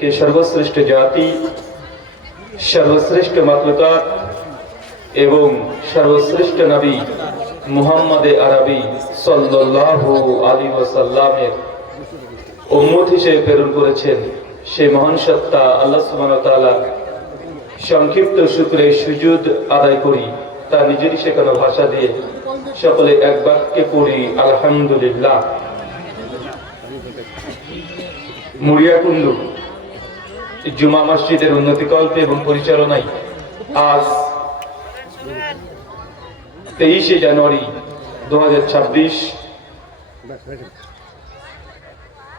के सर्वश्रेष्ठ जाति सर्वश्रेष्ठ मखलूकात एवं सर्वश्रेष्ठ नबी मुहम्मद अरबी सल्लल्लाहु अलैहि वसल्लामेर उम्मत हिसेबे प्रेरण करेছেন সেই মহান সত্তা আল্লাহ সুবহানাহু ওয়া তাআলা সংক্ষিপ্ত শুকরে সুজুদ আদায় করি তার নিজের শেখানো ভাষা দিয়ে সকলে এক বাক্যে পড়ি আলহামদুলিল্লাহ। মুরিয়াকুন্ডু জুমা মসজিদের উন্নতিকল্পে এবং পরিচালনায় আজ 23 জানুয়ারি 2026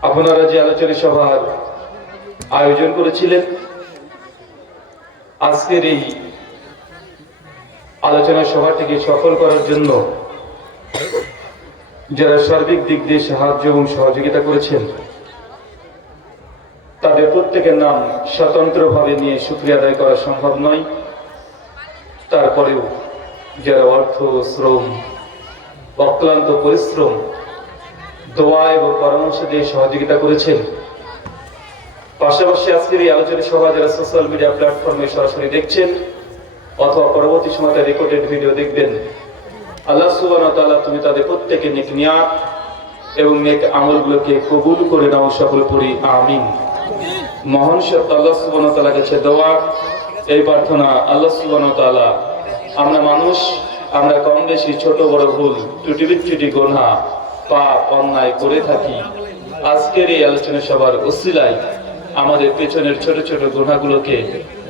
আপনারা যে আলোচনা সভার আয়োজন করেছিলেন, আজকের এই আলোচনা সভাটিকে সফল করার জন্য যারা সার্বিক দিক দিয়ে সাহায্য এবং সহযোগিতা করেছেন তাদের প্রত্যেকের নাম স্বতন্ত্রভাবে নিয়ে শুকরিয়া আদায় করা সম্ভব নয়। তারপরেও যারা অর্থ, শ্রম, অক্লান্ত পরিশ্রম, দোয়া এবং পরামর্শ দিয়ে সহযোগিতা করেছেন, পাশাপাশি আজকের এই আলোচনা সভা যারা সোশ্যাল মিডিয়া প্ল্যাটফর্মে সরাসরি দেখছেন অথবা পরবর্তী সময়ে রেকর্ডেড ভিডিও দেখবেন, আল্লাহ সুবহানাহু ওয়া তাআলা তুমি তাদের প্রত্যেকের নেক নিয়াত এবং নেক আমলগুলোকে কবুল করে নাও, সকলে পড়ি আমিন। মহান সত্তা আল্লাহ সুবহানাহু ওয়া তাআলার কাছে দোয়া, এই প্রার্থনা, আল্লাহ সুবহানাহু ওয়া তাআলা আমরা মানুষ, আমরা কম বেশি ছোট বড় ভুল ত্রুটি বিচ্যুতি গুনাহ পাপ অন্যায় করে থাকি, আজকের এই আলোচনা সভার ওসিলায় আমাদের পেছনের ছোট ছোট গুনাহগুলোকে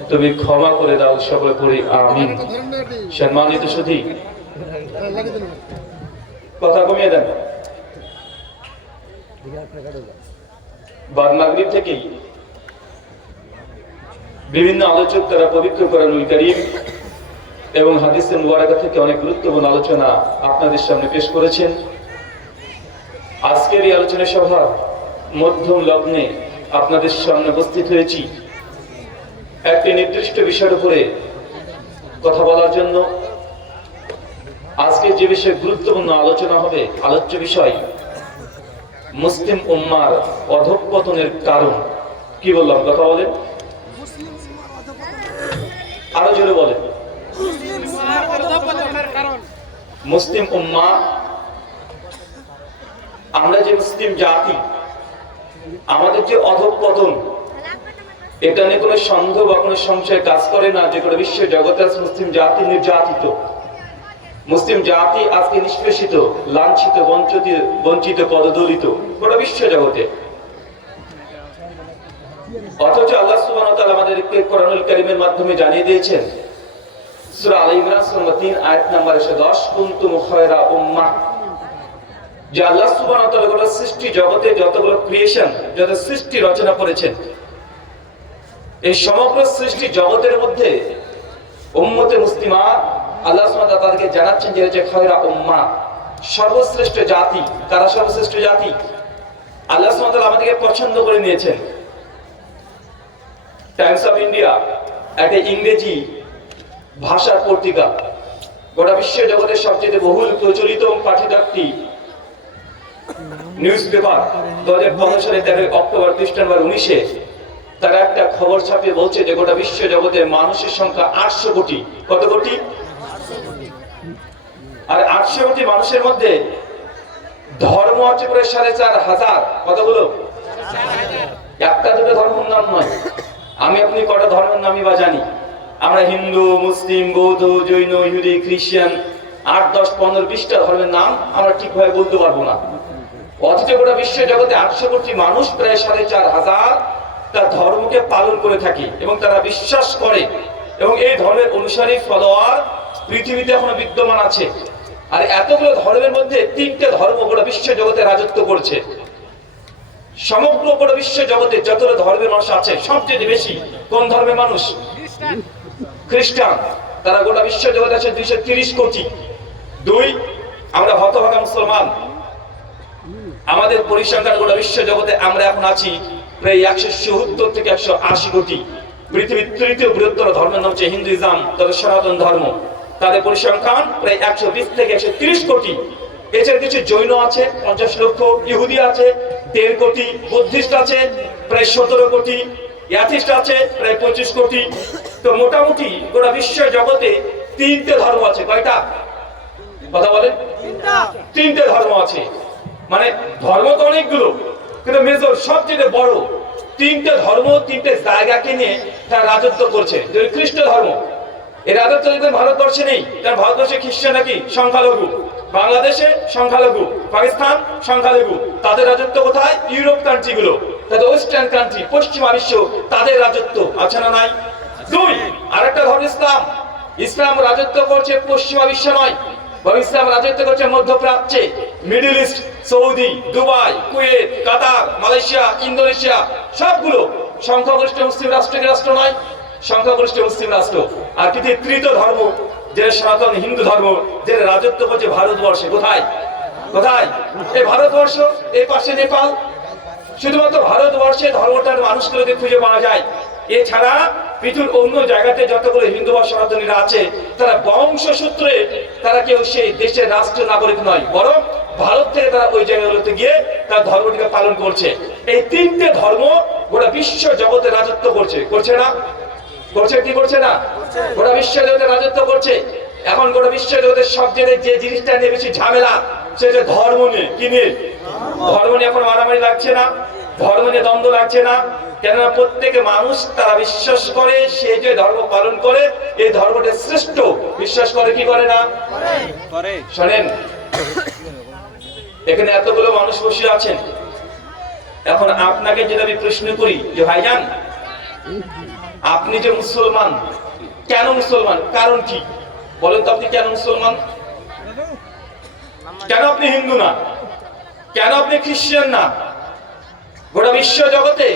তুমি ক্ষমা করে দাও, সকলে পড়ি আমিন। সম্মানিত সুধী, কথা কমিয়ে দেন। বাদ মাগরিব থেকেই বিভিন্ন আলোচক তারা পবিত্র কোরআনুল কারীম এবং হাদিসে মুবারাকা থেকে অনেক গুরুত্বপূর্ণ আলোচনা আপনাদের সামনে পেশ করেছেন। আজকের এই আলোচনা সভা মধ্যম লগ্নে আপনাদের সামনে উপস্থিত হয়েছি একটি নির্দিষ্ট বিষয়ের উপরে কথা বলার জন্য। আজকে যে বিষয়ে গুরুত্বপূর্ণ আলোচনা হবে, আলোচ্য বিষয় মুসলিম উম্মার অধঃপতনের কারণ। কি বললাম? কথা বলেন, আরো জোরে বলেন। মুসলিম উম্মা, আমরা যে মুসলিম জাতি, আমাদের যে অধঃপতন, এটা নিয়ে কোনো সন্দেহ বা কোনো সংশয় কাজ করে না যে কোনো বিশ্ব জগতে আজ মুসলিম জাতি নির্যাতিত, মুসলিম জাতি আজকে নিষ্পেষিত, লাঞ্ছিত, বঞ্চিত, পদদলিত গোটা বিশ্ব জগতে। অথচ আল্লাহ সুবহানাহু ওয়া তাআলা আমাদেরকে কোরআনুল কারীমের মাধ্যমে জানিয়ে দিয়েছেন, সূরা আলে ইমরান সূরা 3 আয়াত নাম্বার 110, কুনতুম খায়রা উম্মাহ, যে আল্লাহ সুবহানাহু ওয়া তাআলা গোটা সৃষ্টি জগতে যতগুলো ক্রিয়েশন, যত সৃষ্টি রচনা করেছেন, এই সমগ্র সৃষ্টি জগতের মধ্যে উম্মতে মুসলিমা আল্লাহ সুবহানাহু ওয়া তাআলা তাদেরকে জানাচ্ছেন যে হচ্ছে খায়রা উম্মাহ, সর্বশ্রেষ্ঠ জাতি। কারা সর্বশ্রেষ্ঠ জাতি? আল্লাহ সুবহানাহু ওয়া তাআলা আমাদেরকে পছন্দ করে নিয়েছেন। টাইমস অফ ইন্ডিয়া একটা ইংরেজি ভাষার পত্রিকা, গোটা বিশ্ব জগতের সবচেয়ে বহুল প্রচলিত এবং পাঠিত একটি নিউজ পেপার। 2015 সালের 13 অক্টোবর খ্রিস্টান 19-এ তারা একটা খবর ছাপিয়ে বলছে যে গোটা বিশ্ব জগতে মানুষের সংখ্যা 800 কোটি। কত কোটি? আর 800 কোটি মানুষের মধ্যে ধর্ম হচ্ছে প্রায় 4,500। কতগুলো? একটা দুটো ধর্মের নাম নয়। আমি আপনি কটা ধর্মের নামই বা জানি? আমরা হিন্দু, মুসলিম, বৌদ্ধ, জৈন, ইহুদি, খ্রিস্টান 8, 10, 15, 20টা ধর্মের নাম আমরা ঠিকভাবে বলতে পারবো না। অথচ গোটা বিশ্ব জগতে 800 কোটি মানুষ, প্রায় 4,500 তার ধর্মকে পালন করে থাকে এবং তারা বিশ্বাস করে, এবং এই ধর্মের অনুসারী ফলোয়ার পৃথিবীতে এখনো বিদ্যমান আছে। আর এতগুলো ধর্মের মধ্যে 3টে ধর্ম গোটা বিশ্ব জগতে রাজত্ব করছে। সমগ্র গোটা বিশ্ব জগতে যতগুলো ধর্মের মানুষ আছে, সবচেয়ে বেশি কোন ধর্মের মানুষ? খ্রিস্টান। তারা গোটা বিশ্ব জগতে আছে 230 কোটি। 2, আমরা হতভাগা মুসলমান। আমাদের পরিসংখ্যান গোটা বিশ্ব জগতে আমরা এখন আছি প্রায় 170 থেকে 180 কোটি। পৃথিবীর তৃতীয় বৃহত্তর ধর্মের নাম হচ্ছে হিন্দুইজম, তবে সনাতন ধর্ম। তাদের পরিসংখ্যান প্রায় 120 থেকে 130 কোটি। এছাড়া কিছু জৈন আছে 50 লক্ষ, ইহুদি আছে 1.5 কোটি, বুদ্ধিস্ট আছে প্রায় 17 কোটি, অ্যাথিস্ট আছে প্রায় 25 কোটি। তো মোটামুটি গোটা বিশ্ব জগতে 3টে ধর্ম আছে। কয়টা? কথা বলেন। তিনটে ধর্ম আছে। মানে ধর্ম তো অনেকগুলো, কিন্তু মেজর সবচেয়ে বড় 3টে ধর্ম 3টে জায়গাকে নিয়ে তারা রাজত্ব করছে। যদি খ্রিস্ট ধর্ম, এই রাজত্ব দেখবেন ভারতবর্ষে নেই, কারণ ভারতবর্ষে খ্রিস্টান নাকি সংখ্যালঘু। বাংলাদেশে সংখ্যালঘু, পাকিস্তান সংখ্যালঘু। তাদের রাজত্ব কোথায়? ইউরোপ কান্ট্রি গুলো, তাদের ওয়েস্টার্ন কান্ট্রি, পশ্চিমা বিশ্ব, তাদের রাজত্ব আছে না নাই? দুই, আরেকটা ধর্ম ইসলাম। ইসলাম রাজত্ব করছে পশ্চিমা বিশ্ব নয়, বরং ইসলাম রাজত্ব করছে মধ্যপ্রাচ্যে, Middle East, Saudi, Dubai, Kuwait, Qatar, Malaysia, Indonesia, সবগুলো সংখ্যাগরিষ্ঠ মুসলিম রাষ্ট্র নয়, সংখ্যাগরিষ্ঠ মুসলিম রাষ্ট্র। আর কিন্তু তৃতীয় ধর্ম, যেটা সনাতন হিন্দু ধর্ম, যেটা রাজত্ব করছে ভারতবর্ষে। কোথায়? কোথায়? এই ভারতবর্ষ, এই পাশে নেপাল। শুধুমাত্র ভারতবর্ষে ধর্মটার মানুষগুলোকে খুঁজে পাওয়া যায়। এছাড়া পৃথিবীর অন্য জায়গাতে যতগুলো হিন্দু বা সনাতনীরা আছে, তারা বংশসূত্রে তারা কেউ সেই দেশের রাষ্ট্র নাগরিক নয়, বরং ভারত থেকে তারা ওই জায়গাগুলোতে গিয়ে তার ধর্মটিকে পালন করছে। এই 3টে ধর্ম গোটা বিশ্ব জগতে রাজত্ব করছে। করছে না? করছে কি করছে না? গোটা বিশ্ব জগতে রাজত্ব করছে। এখন গোটা বিশ্ব জগতের সবচেয়ে যে জিনিসটা নিয়ে বেশি ঝামেলা, সেটা ধর্ম নিয়ে। কি নিয়ে? ধর্ম নিয়ে এখন মারামারি লাগছে না, ধর্ম নিয়ে দ্বন্দ্ব লাগছে না। কেননা প্রত্যেকে মানুষ তারা বিশ্বাস করে, সে যে ধর্ম পালন করে এই ধর্মটা শ্রেষ্ঠ। বিশ্বাস করে কি করে না? শোনেন, এখানে এতগুলো মানুষ বসে আছেন, এখন আপনাকে যদি আমি প্রশ্ন করি যে ভাইজান, আপনি যে মুসলমান, কেন মুসলমান? কারণ কি বলেন তো? আপনি কেন মুসলমান? কেন আপনি হিন্দু না? কেন আপনি খ্রিস্টান না? গোটা বিশ্ব জগতে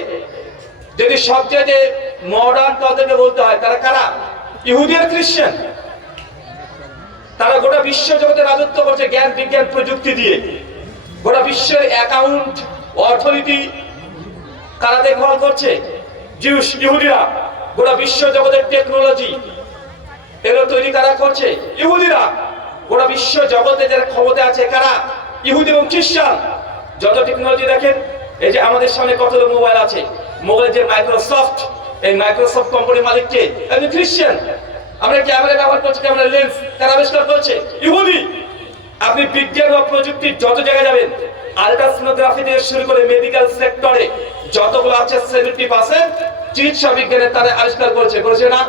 যদি সবচেয়ে মডার্ন তাদেরকে বলতে হয়, তারা কারা? ইহুদি আর খ্রিস্টান। তারা গোটা বিশ্ব জগতে রাজত্ব করছে জ্ঞান, বিজ্ঞান, প্রযুক্তি দিয়ে। গোটা বিশ্বের অ্যাকাউন্ট, অর্থনীতি কারা দেখভাল করছে? জিউস, ইহুদিরা। গোটা বিশ্ব জগতের টেকনোলজি এগুলো তৈরি কারা করছে? ইহুদিরা। গোটা বিশ্ব জগতে যারা ক্ষমতা আছে কারা? ইহুদি এবং খ্রিস্টান। যত টেকনোলজি দেখেন, এই যে আমাদের সামনে কতগুলো মোবাইল আছে, মোবাইলের যে মাইক্রোসফট, এই মাইক্রোসফট কোম্পানির মালিককে একজন খ্রিস্টান। আমরা ক্যামেরা ব্যবহার করছি, ক্যামেরা লেন্স কারা আবিষ্কার করছে? ইহুদি। আপনি বিজ্ঞান বা প্রযুক্তি যত জায়গায় যাবেন, আলট্রাসোনোগ্রাফি থেকে শুরু করে মেডিকেল সেক্টরে যতগুলো আছে 70% চিকিৎসা বিজ্ঞানে তারা আবিষ্কার করেছে। করেছে না?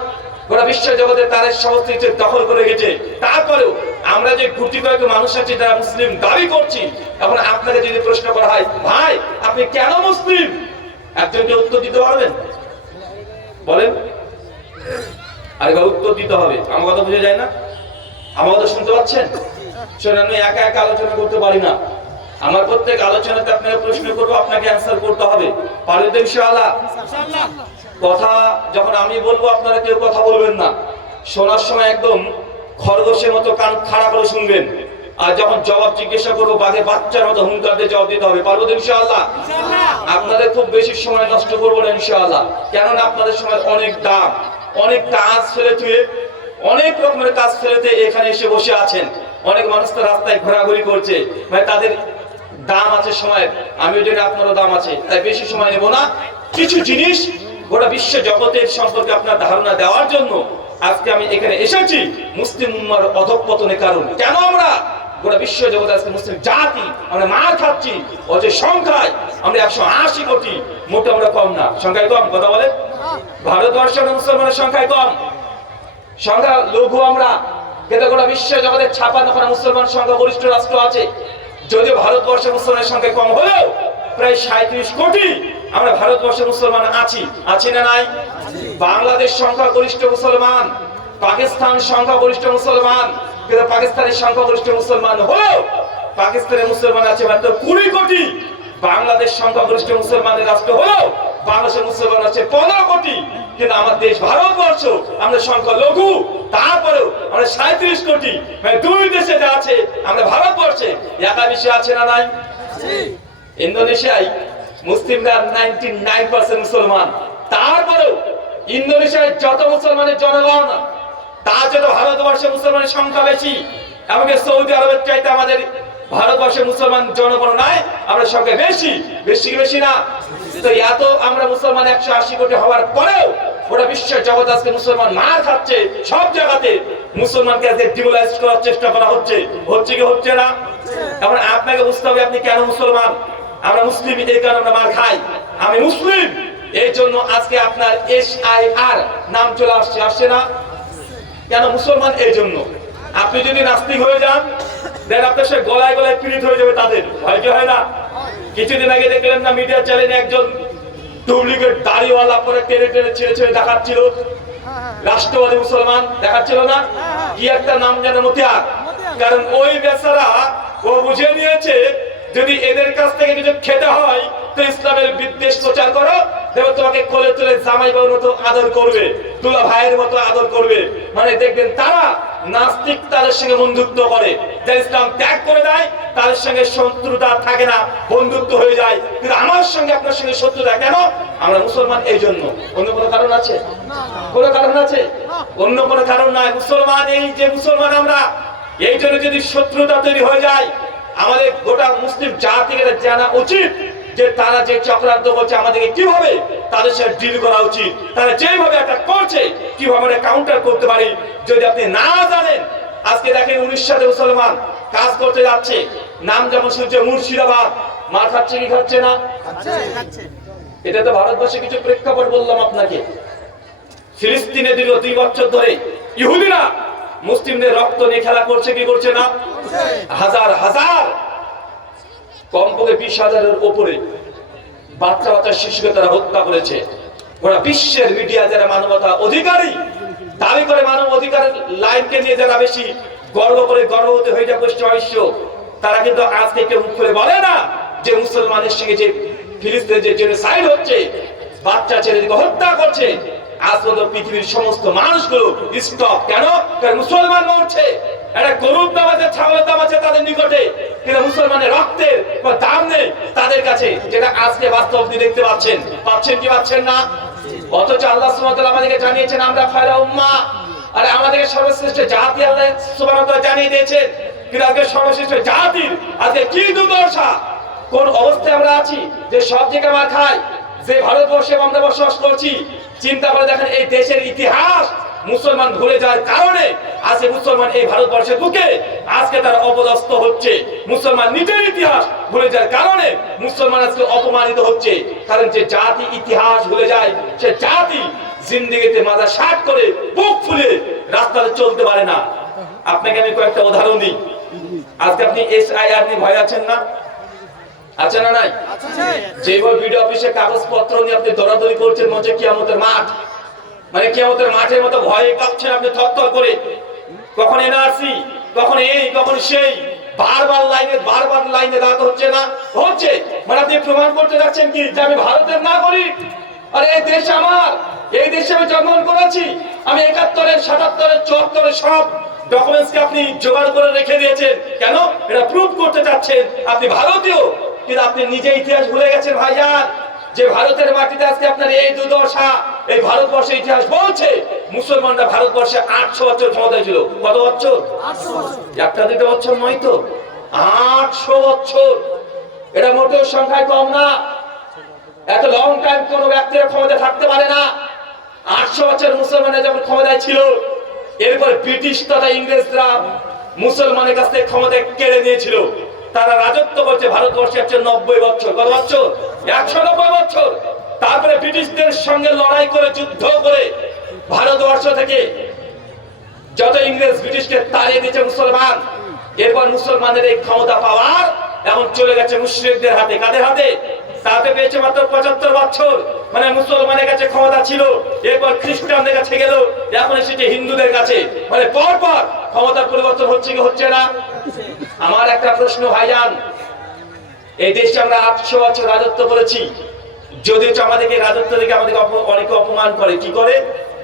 গোটা বিশ্ব জগতে তারা সমস্ত কিছু দখল করে গেছে। তারপরেও আমরা যে গুটি কয়েক মানুষ আছি যারা মুসলিম দাবি করছি, এখন আপনাকে যদি প্রশ্ন করা হয়, ভাই আপনি কেন মুসলিম, একজনকে উত্তর দিতে পারবেন? বলেন। আরেকবার উত্তর দিতে হবে। আমার কথা বুঝে যায় না? আমার কথা শুনতে পাচ্ছেন? শোনেন, আমি একা একা আলোচনা করতে পারি না। আমার প্রত্যেক আলোচনাতে আপনাকে প্রশ্ন করবো, আপনাকে অ্যান্সার করতে হবে। পারবেন তো ইনশাআল্লাহ? কথা যখন আমি বলবো আপনারা কেউ কথা বলবেন না। শোনার সময় একদম খরগোশের মতো কান খাড়া করে শুনবেন, আর যখন জবাব জিজ্ঞাসা করবো বাঘের বাচ্চার মতো হুঙ্কার দিয়ে জবাব দিতে হবে। পারবো তো ইনশাআল্লাহ? আপনাদের খুব বেশি সময় নষ্ট করবো না ইনশাআল্লাহ, কেননা আপনাদের সময় অনেক দাম। অনেক কাজ ফেলে তুলে, অনেক রকমের কাজ ফেলেতে এখানে এসে বসে আছেন। অনেক মানুষ তো রাস্তায় ঘোরাঘুরি করছে, মানে তাদের দাম আছে সময়ের। আমিও জানি আপনারও দাম আছে, তাই বেশি সময় নেব না। কিছু জিনিস গোটা বিশ্ব জগতের সম্পর্কে আপনার ধারণা দেওয়ার জন্য আজকে আমি এখানে এসেছি। মুসলিম উম্মার অধঃপতনের কারণ কেন আমরা গোটা বিশ্ব জগতে আজকে মুসলিম জাতি আমরা মার খাচ্ছি, ও যে সংখ্যায় আমরা 180 কোটি, মোটে আমরা কম না। সংখ্যায় কম, কথা বলেন। ভারতবর্ষের মুসলমানের সংখ্যায় কম, সংখ্যা লঘু আমরা, কিন্তু গোটা বিশ্ব জগতের 56 মুসলমান সংখ্যা গরিষ্ঠ রাষ্ট্র আছে। যদিও ভারতবর্ষের মুসলমানের সংখ্যা কম হলেও প্রায় 37 কোটি আমরা ভারতবর্ষের মুসলমান আছি। আছি না নাই? বাংলাদেশ সংখ্যাগরিষ্ঠ মুসলমান, পাকিস্তান সংখ্যাগরিষ্ঠ মুসলমান, কিন্তু পাকিস্তানের সংখ্যাগরিষ্ঠ মুসলমান হলেও পাকিস্তানের মুসলমান আছে মাত্র 20 কোটি। বাংলাদেশ সংখ্যাগরিষ্ঠ মুসলমানের রাষ্ট্র হলেও বাংলাদেশের মুসলমান আছে 15 কোটি। কিন্তু আমার দেশ ভারতবর্ষ, আমরা সংখ্যা লঘু, তারপরেও আমরা 37 কোটি। মানে দুই দেশে যা আছে আমরা ভারতবর্ষে একা বেশি আছে না নাই? ইন্দোনেশিয়ায় মুসলিমরা 99% মুসলমান, তারপরেও ইন্দোনেশিয়ায় যত মুসলমানের জনগণ, তার যত ভারতবর্ষে মুসলমানের সংখ্যা বেশি। এমনকি সৌদি আরবের চাইতে আমাদের ভারতবর্ষের মুসলমান জনগণনায় আমরা সংখ্যা বেশি, বেশি কি বেশি না? তো এত আমরা মুসলমান 180 কোটি হওয়ার পরেও গোটা বিশ্বের জগৎ আজকে মুসলমান মার খাচ্ছে। সব জায়গাতে মুসলমানকে আজকে ডিমোলাইজ করার চেষ্টা করা হচ্ছে, হচ্ছে কি হচ্ছে না? এখন আপনাকে বুঝতে হবে আপনি কেন মুসলমান। আমরা মুসলিম এই কারণে আমরা মার খাই। আমি মুসলিম এই জন্য আজকে আপনার SIR নাম চলে আসছে, আসছে না? কেন মুসলমান? এই জন্য। আপনি যদি নাস্তিক হয়ে যান, দেন আপনার সাথে গলায় গলায় পীড়িত হয়ে যাবে তাদের, ভয় কি হয় না? কিছুদিন আগে দেখলেন না মিডিয়া চ্যানেলে একজন ডুপ্লিকেট দাড়িওয়ালা পরে টেনে টেনে ছেড়ে ছেড়ে দেখাচ্ছিল, রাষ্ট্রবাদী মুসলমান দেখাচ্ছিল না? কি একটা নাম যেন মতিয়ার। কারণ ওই বেচারা ও বুঝে নিয়েছে যদি এদের কাছ থেকে কিছু খেতে হয় তো ইসলামের বিদ্বেষ প্রচার করো, দেখো তোমাকে কোলে তুলে জামাই বাবুর মতো আদর করবে, তুলা ভাইয়ের মতো আদর করবে। মানে দেখবেন তারা নাস্তিক তাদের সঙ্গে বন্ধুত্ব করে, যারা ইসলাম ত্যাগ করে দেয় তাদের সঙ্গে শত্রুতা থাকে না, বন্ধুত্ব হয়ে যায়। কিন্তু আমার সঙ্গে আপনার সঙ্গে শত্রুতা কেন? আমরা মুসলমান এই জন্য। অন্য কোনো কারণ আছে? কোনো কারণ আছে? অন্য কোনো কারণ নাই। মুসলমান এই যে মুসলমান আমরা, এই জন্য যদি শত্রুতা তৈরি হয়ে যায় আমাদের গোটা মুসলিম জাতিকে জানা উচিত যে তারা যে চক্রান্ত করছে আমাদেরকে কিভাবে তাদের সাথে ডিল করা উচিত, তারা যেভাবে অ্যাটাক করছে কিভাবে আমরা কাউন্টার করতে পারি। যদি আপনি না জানেন, আজকে দেখেন উড়িষ্যাতে মুসলমান কাজ করতে যাচ্ছে, নাম যেমন শুনছে মুর্শিদাবাদ, মার খাচ্ছে কি খাচ্ছে না? এটা তো ভারতবর্ষে কিছু প্রেক্ষাপট বললাম আপনাকে। ফিলিস্তিনে দীর্ঘ 2 বছর ধরে ইহুদিরা মুসলিমদের রক্ত নিয়ে খেলা করছে কি করছে না? হাজার হাজার, কমপক্ষে 20,000-এর উপরে বাচ্চা বাচ্চা শিশুকে তারা হত্যা করেছে। ওরা বিশ্বের মিডিয়া যারা মানবতা অধিকারী দাবি করে, মানব অধিকারের লাইনকে নিয়ে যারা বেশি গর্ব করে, গর্ববতী হয়ে যায় পশ্চিমা বিশ্ব, তারা কিন্তু আজকে কেউ মুখ খুলে বলে না যে মুসলমানের সঙ্গে যে ফিলিস্তিনে যে জেনোসাইড হচ্ছে, বাচ্চা ছেলেদেরকে হত্যা করছে, আজ পর্যন্ত পৃথিবীর সমস্ত মানুষগুলো স্টপ কেন? কারণ মুসলমান মরছে। একটা গরুর দাম আছে, ছাগলের দাম আছে তাদের নিকটে, কিন্তু মুসলমানের রক্তের দাম নেই তাদের কাছে, যেটা আজকে বাস্তব দেখতে পাচ্ছেন। পাচ্ছেন কি পাচ্ছেন না? অথচ আল্লাহ সুবহানাহু ওয়া তাআলা আমাদেরকে জানিয়েছেন আমরা খায়রা উম্মাহ, আর আমাদেরকে সর্বশ্রেষ্ঠ জাতি আল্লাহ সুবহানাহু ওয়া তাআলা জানিয়ে দিয়েছেন। কিন্তু আজকে সর্বশ্রেষ্ঠ জাতির আজকে কি দুর্দশা, কোন অবস্থায় আমরা আছি যে সব জায়গায় আমরা খাই, যে ভারতবর্ষে আমরা বসবাস করছি। চিন্তা করে দেখেন এই দেশের ইতিহাস মুসলমান ভুলে যাওয়ার কারণে আজকে মুসলমান এই ভারতবর্ষের বুকে আজকে তারা অপদস্থ হচ্ছে। মুসলমান নিজের ইতিহাস ভুলে যাওয়ার কারণে মুসলমান আজকে অপমানিত হচ্ছে। কারণ যে জাতি ইতিহাস ভুলে যায় সে জাতি জিন্দেগিতে মাজা শাট করে বুক ফুলে রাস্তাতে চলতে পারে না। আপনাকে আমি কয়েকটা উদাহরণ দিই। আজকে আপনি SIR নিয়ে ভয় আছেন না? আছে না নাই? যেভাবে বিডিও অফিসে কাগজপত্র নিয়ে আপনি দৌড়াদৌড়ি করছেন মনে হচ্ছে কিয়ামতের মাঠ, মানে কিয়ামতের মাঠের মতো ভয়ে কাঁপছেন আপনি থরথর করে। কখন NRC, কখন এই, কখন সেই, বারবার লাইনে দাঁড়াতে হচ্ছে না? হচ্ছে। মানে আপনি প্রমাণ করতে যাচ্ছেন কি যে আমি ভারতের নাগরিক, আর এই দেশ আমার, এই দেশে আমি জন্মগ্রহণ করেছি। আমি 71-এর 77-এর 74-এর সব ডকুমেন্টসকে আপনি জোগাড় করে রেখে দিয়েছেন। কেন? এটা প্রুফ করতে চাচ্ছেন আপনি ভারতীয়, কিন্তু আপনি নিজে ইতিহাস ভুলে গেছেন ভাইজান। যে ভারতের মাটিতে আজকে আপনার এই দুর্দশা, এই ভারতবর্ষের ইতিহাস বলছে মুসলমানরা ভারতবর্ষে 800 বছর ক্ষমতায় ছিল। কত বছর? 1-2 বছর নয় তো, 800 বছর। এটা মোটেও সংখ্যায় কম না। এত লং টাইম কোন ব্যক্তির ক্ষমতায় থাকতে পারে না। 800 বছর মুসলমানরা যখন ক্ষমতায় ছিল, এরপর ব্রিটিশ তথা ইংরেজরা মুসলমানের কাছ থেকে ক্ষমতা কেড়ে নিয়েছিল। তারা রাজত্ব করছে ভারতবর্ষে 90 বছর। কত বছর? 190 বছর। তারপরে ব্রিটিশদের সঙ্গে লড়াই করে, যুদ্ধ করে ভারতবর্ষ থেকে যত ইংরেজ ব্রিটিশকে তাড়িয়ে দিয়েছে মুসলমান, এরপর মুসলমানের এই ক্ষমতা পাওয়ার এখন চলে গেছে মুশরিকদের হাতে। কাদের হাতে? তাতে পেয়েছে মাত্র 75 বছর। মানে মুসলমানের কাছে ক্ষমতা ছিল, এরপর খ্রিস্টানদের কাছে গেল, এখন এসেছে হিন্দুদের কাছে। মানে পরপর ক্ষমতার পরিবর্তন হচ্ছে কি হচ্ছে না? আমার একটা প্রশ্ন ভাইজান, এই দেশে আমরা 800 বছর রাজত্ব করেছি, যদিও আমাদেরকে রাজত্ব থেকে আমাদেরকে অনেকে অপমান করে। কি করে?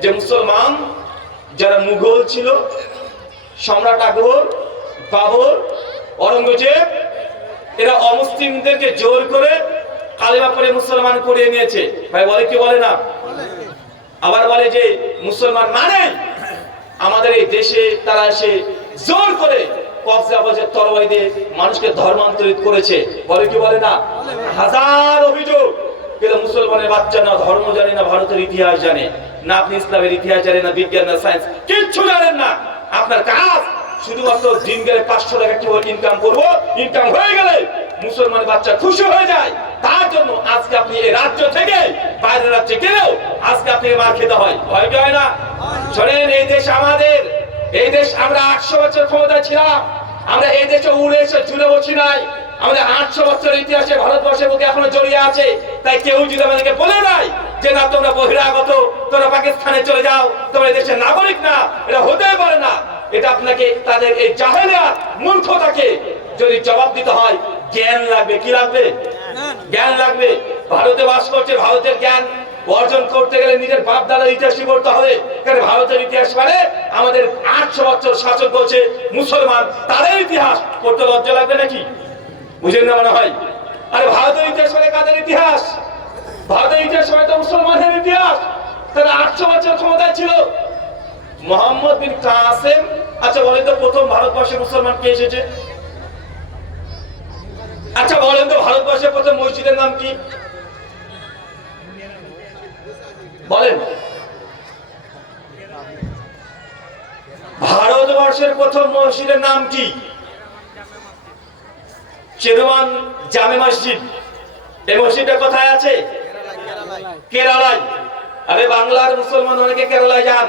যে মুসলমান যারা মুঘল ছিল, সম্রাট আকবর, বাবর, অরঙ্গজেব, এরা অমুসলিমদেরকে জোর করে কালেমা পড়ে মুসলমান করিয়ে নিয়েছে। ভাই বলে কি বলে না? আবার বলে যে মুসলমান মানে আমাদের এই দেশে তারা এসে জোর করে কবজা বজে তরবারি দিয়ে মানুষকে ধর্মান্তরিত করেছে, বলে কি বলে না? হাজার অভিযোগ। কিন্তু মুসলমানের বাচ্চা না ধর্ম জানে না, ভারতের ইতিহাস জানে না, আপনি ইসলামের ইতিহাস জানেন না, বিজ্ঞান না, সায়েন্স কিচ্ছু জানেন না। আপনার কাজ শুধুমাত্র দিন গেলে 500 টাকা কিভাবে ইনকাম করবো, ইনকাম হয়ে গেলে মুসলমান বাচ্চা খুশি হয়ে যায়। তার জন্য আজকে আপনি এই রাজ্য থেকে বাইরের রাজ্যে গেলেও আজকে আপনাকে মার খেতে হয়, ভয় কি হয় না? শোনেন, এই দেশ আমাদের, এই দেশ আমরা 800 বছর ক্ষমতায় ছিলাম, আমরা এই দেশে উড়ে এসে ঝুলে বসি নাই। আমাদের 800 বছরের ইতিহাসে ভারতবর্ষের বুকে এখনো জড়িয়ে আছে। তাই কেউ যদি আমাদেরকে বলে নাই যে না তোমরা বহিরাগত, তোমরা পাকিস্তানে চলে যাও, তোমরা দেশের নাগরিক না, এটা হতে পারে না। এটা আপনাকে তাদের এই জাহেলিয়াত মূর্খতাকে যদি জবাব দিতে হয়, জ্ঞান লাগবে। কি লাগবে? জ্ঞান লাগবে। ভারতে বাস করছে, ভারতের জ্ঞান অর্জন করতে গেলে নিজের বাপ দাদার ইতিহাসই পড়তে হবে। কারণ ভারতের ইতিহাস মানে আমাদের 800 বছর শাসন করছে মুসলমান, তাদের ইতিহাস পড়তে লজ্জা লাগবে নাকি? বুঝেন না মনে হয়? আরে ভারতের ইতিহাস মানে কাদের ইতিহাস? ভারতের ইতিহাস মানে তো মুসলমানের ইতিহাস। তারা 800 বছর ক্ষমতায় ছিল। মোহাম্মদ বিন কাসেম, আচ্ছা বলেন তো প্রথম ভারতবর্ষে মুসলমান কে এসেছে? আচ্ছা বলেন তো ভারতবর্ষের প্রথম মসজিদের নাম কি? বলেন। ভারতবর্ষের প্রথম মসজিদের নাম কি? চেরওয়ান জামে মসজিদ। এই মসজিদটা কোথায় আছে? কেরালায়। আরে বাংলার মুসলমান অনেকে কেরালায় যান,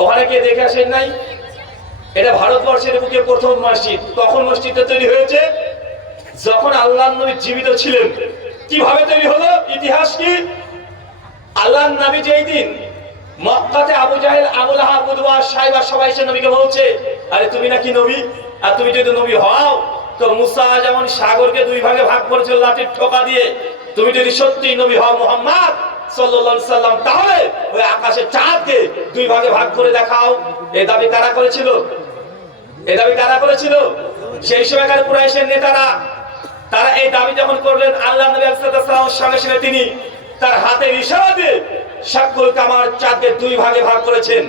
ওখানে গিয়ে দেখে আসেন নাই? এটা ভারতবর্ষের বুকে প্রথম মসজিদ। কখন মসজিদটা তৈরি হয়েছে? যখন আল্লাহর নবী জীবিত ছিলেন। কিভাবে তৈরি হলো? ইতিহাস কি? আল্লাহর নবী যেই দিন মক্কাতে আবু জাহেল, আবু লাহাব, উতবা, সাইবা সবাই এসে নবীকে বলছে, আরে তুমি নাকি নবী, আর তুমি যদি নবী হও তো মুসা যেমন সাগরকে 2 ভাগে ভাগ করেছিল লাঠির ঠোকা দিয়ে, তুমি যদি সত্যি নবী হও মুহাম্মদ সাল্লাল্লাহু আলাইহি সাল্লাম, তাহলে ওই আকাশের চাঁদকে 2 ভাগে ভাগ করে দেখাও। এই দাবি কারা করেছিল? এই দাবি কারা করেছিল? সেই সময়কার কুরাইশের নেতারা। তারা এই দাবি যখন করলেন, আল্লাহ নবী সাল্লাল্লাহু আলাইহি ওয়াসাল্লামের সঙ্গে সঙ্গে তিনি তার হাতের ইশারা দিয়ে শাকুল কামার চাঁদকে 2 ভাগে ভাগ করেছেন।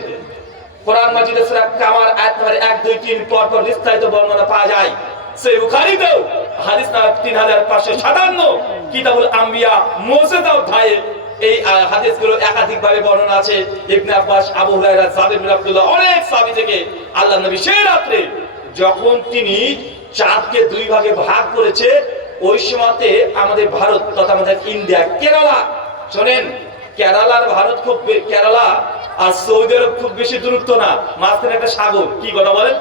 কোরআন মাজিদে সূরা কামার আয়াত নম্বর 1, 2, 3 পর পর বিস্তারিত বর্ণনা পাওয়া যায়। সেই বুখারীতেও হাদিস নাম্বার 3557, কিতাবুল আম্বিয়া মুজাদ্দাদ অধ্যায়ে এই হাদিসগুলো একাধিকভাবে বর্ণনা আছে। ইবনে আব্বাস, আবু হুরায়রা, জাবির বিন আব্দুল্লাহ, অনেক সাহাবী থেকে আল্লাহর নবী সেই রাতে যখন তিনি চাঁদকে 2 ভাগে ভাগ করেছে, ওই সময়তে আমাদের ভারত তথা আমাদের ইন্ডিয়া, কেরালা, শোনেন কেরালার ভারত খুব, কেরালা আর সৌদি আরব খুব বেশি দূরত্ব না, মাঝখানে একটা সাগর। কি কথা বলেন?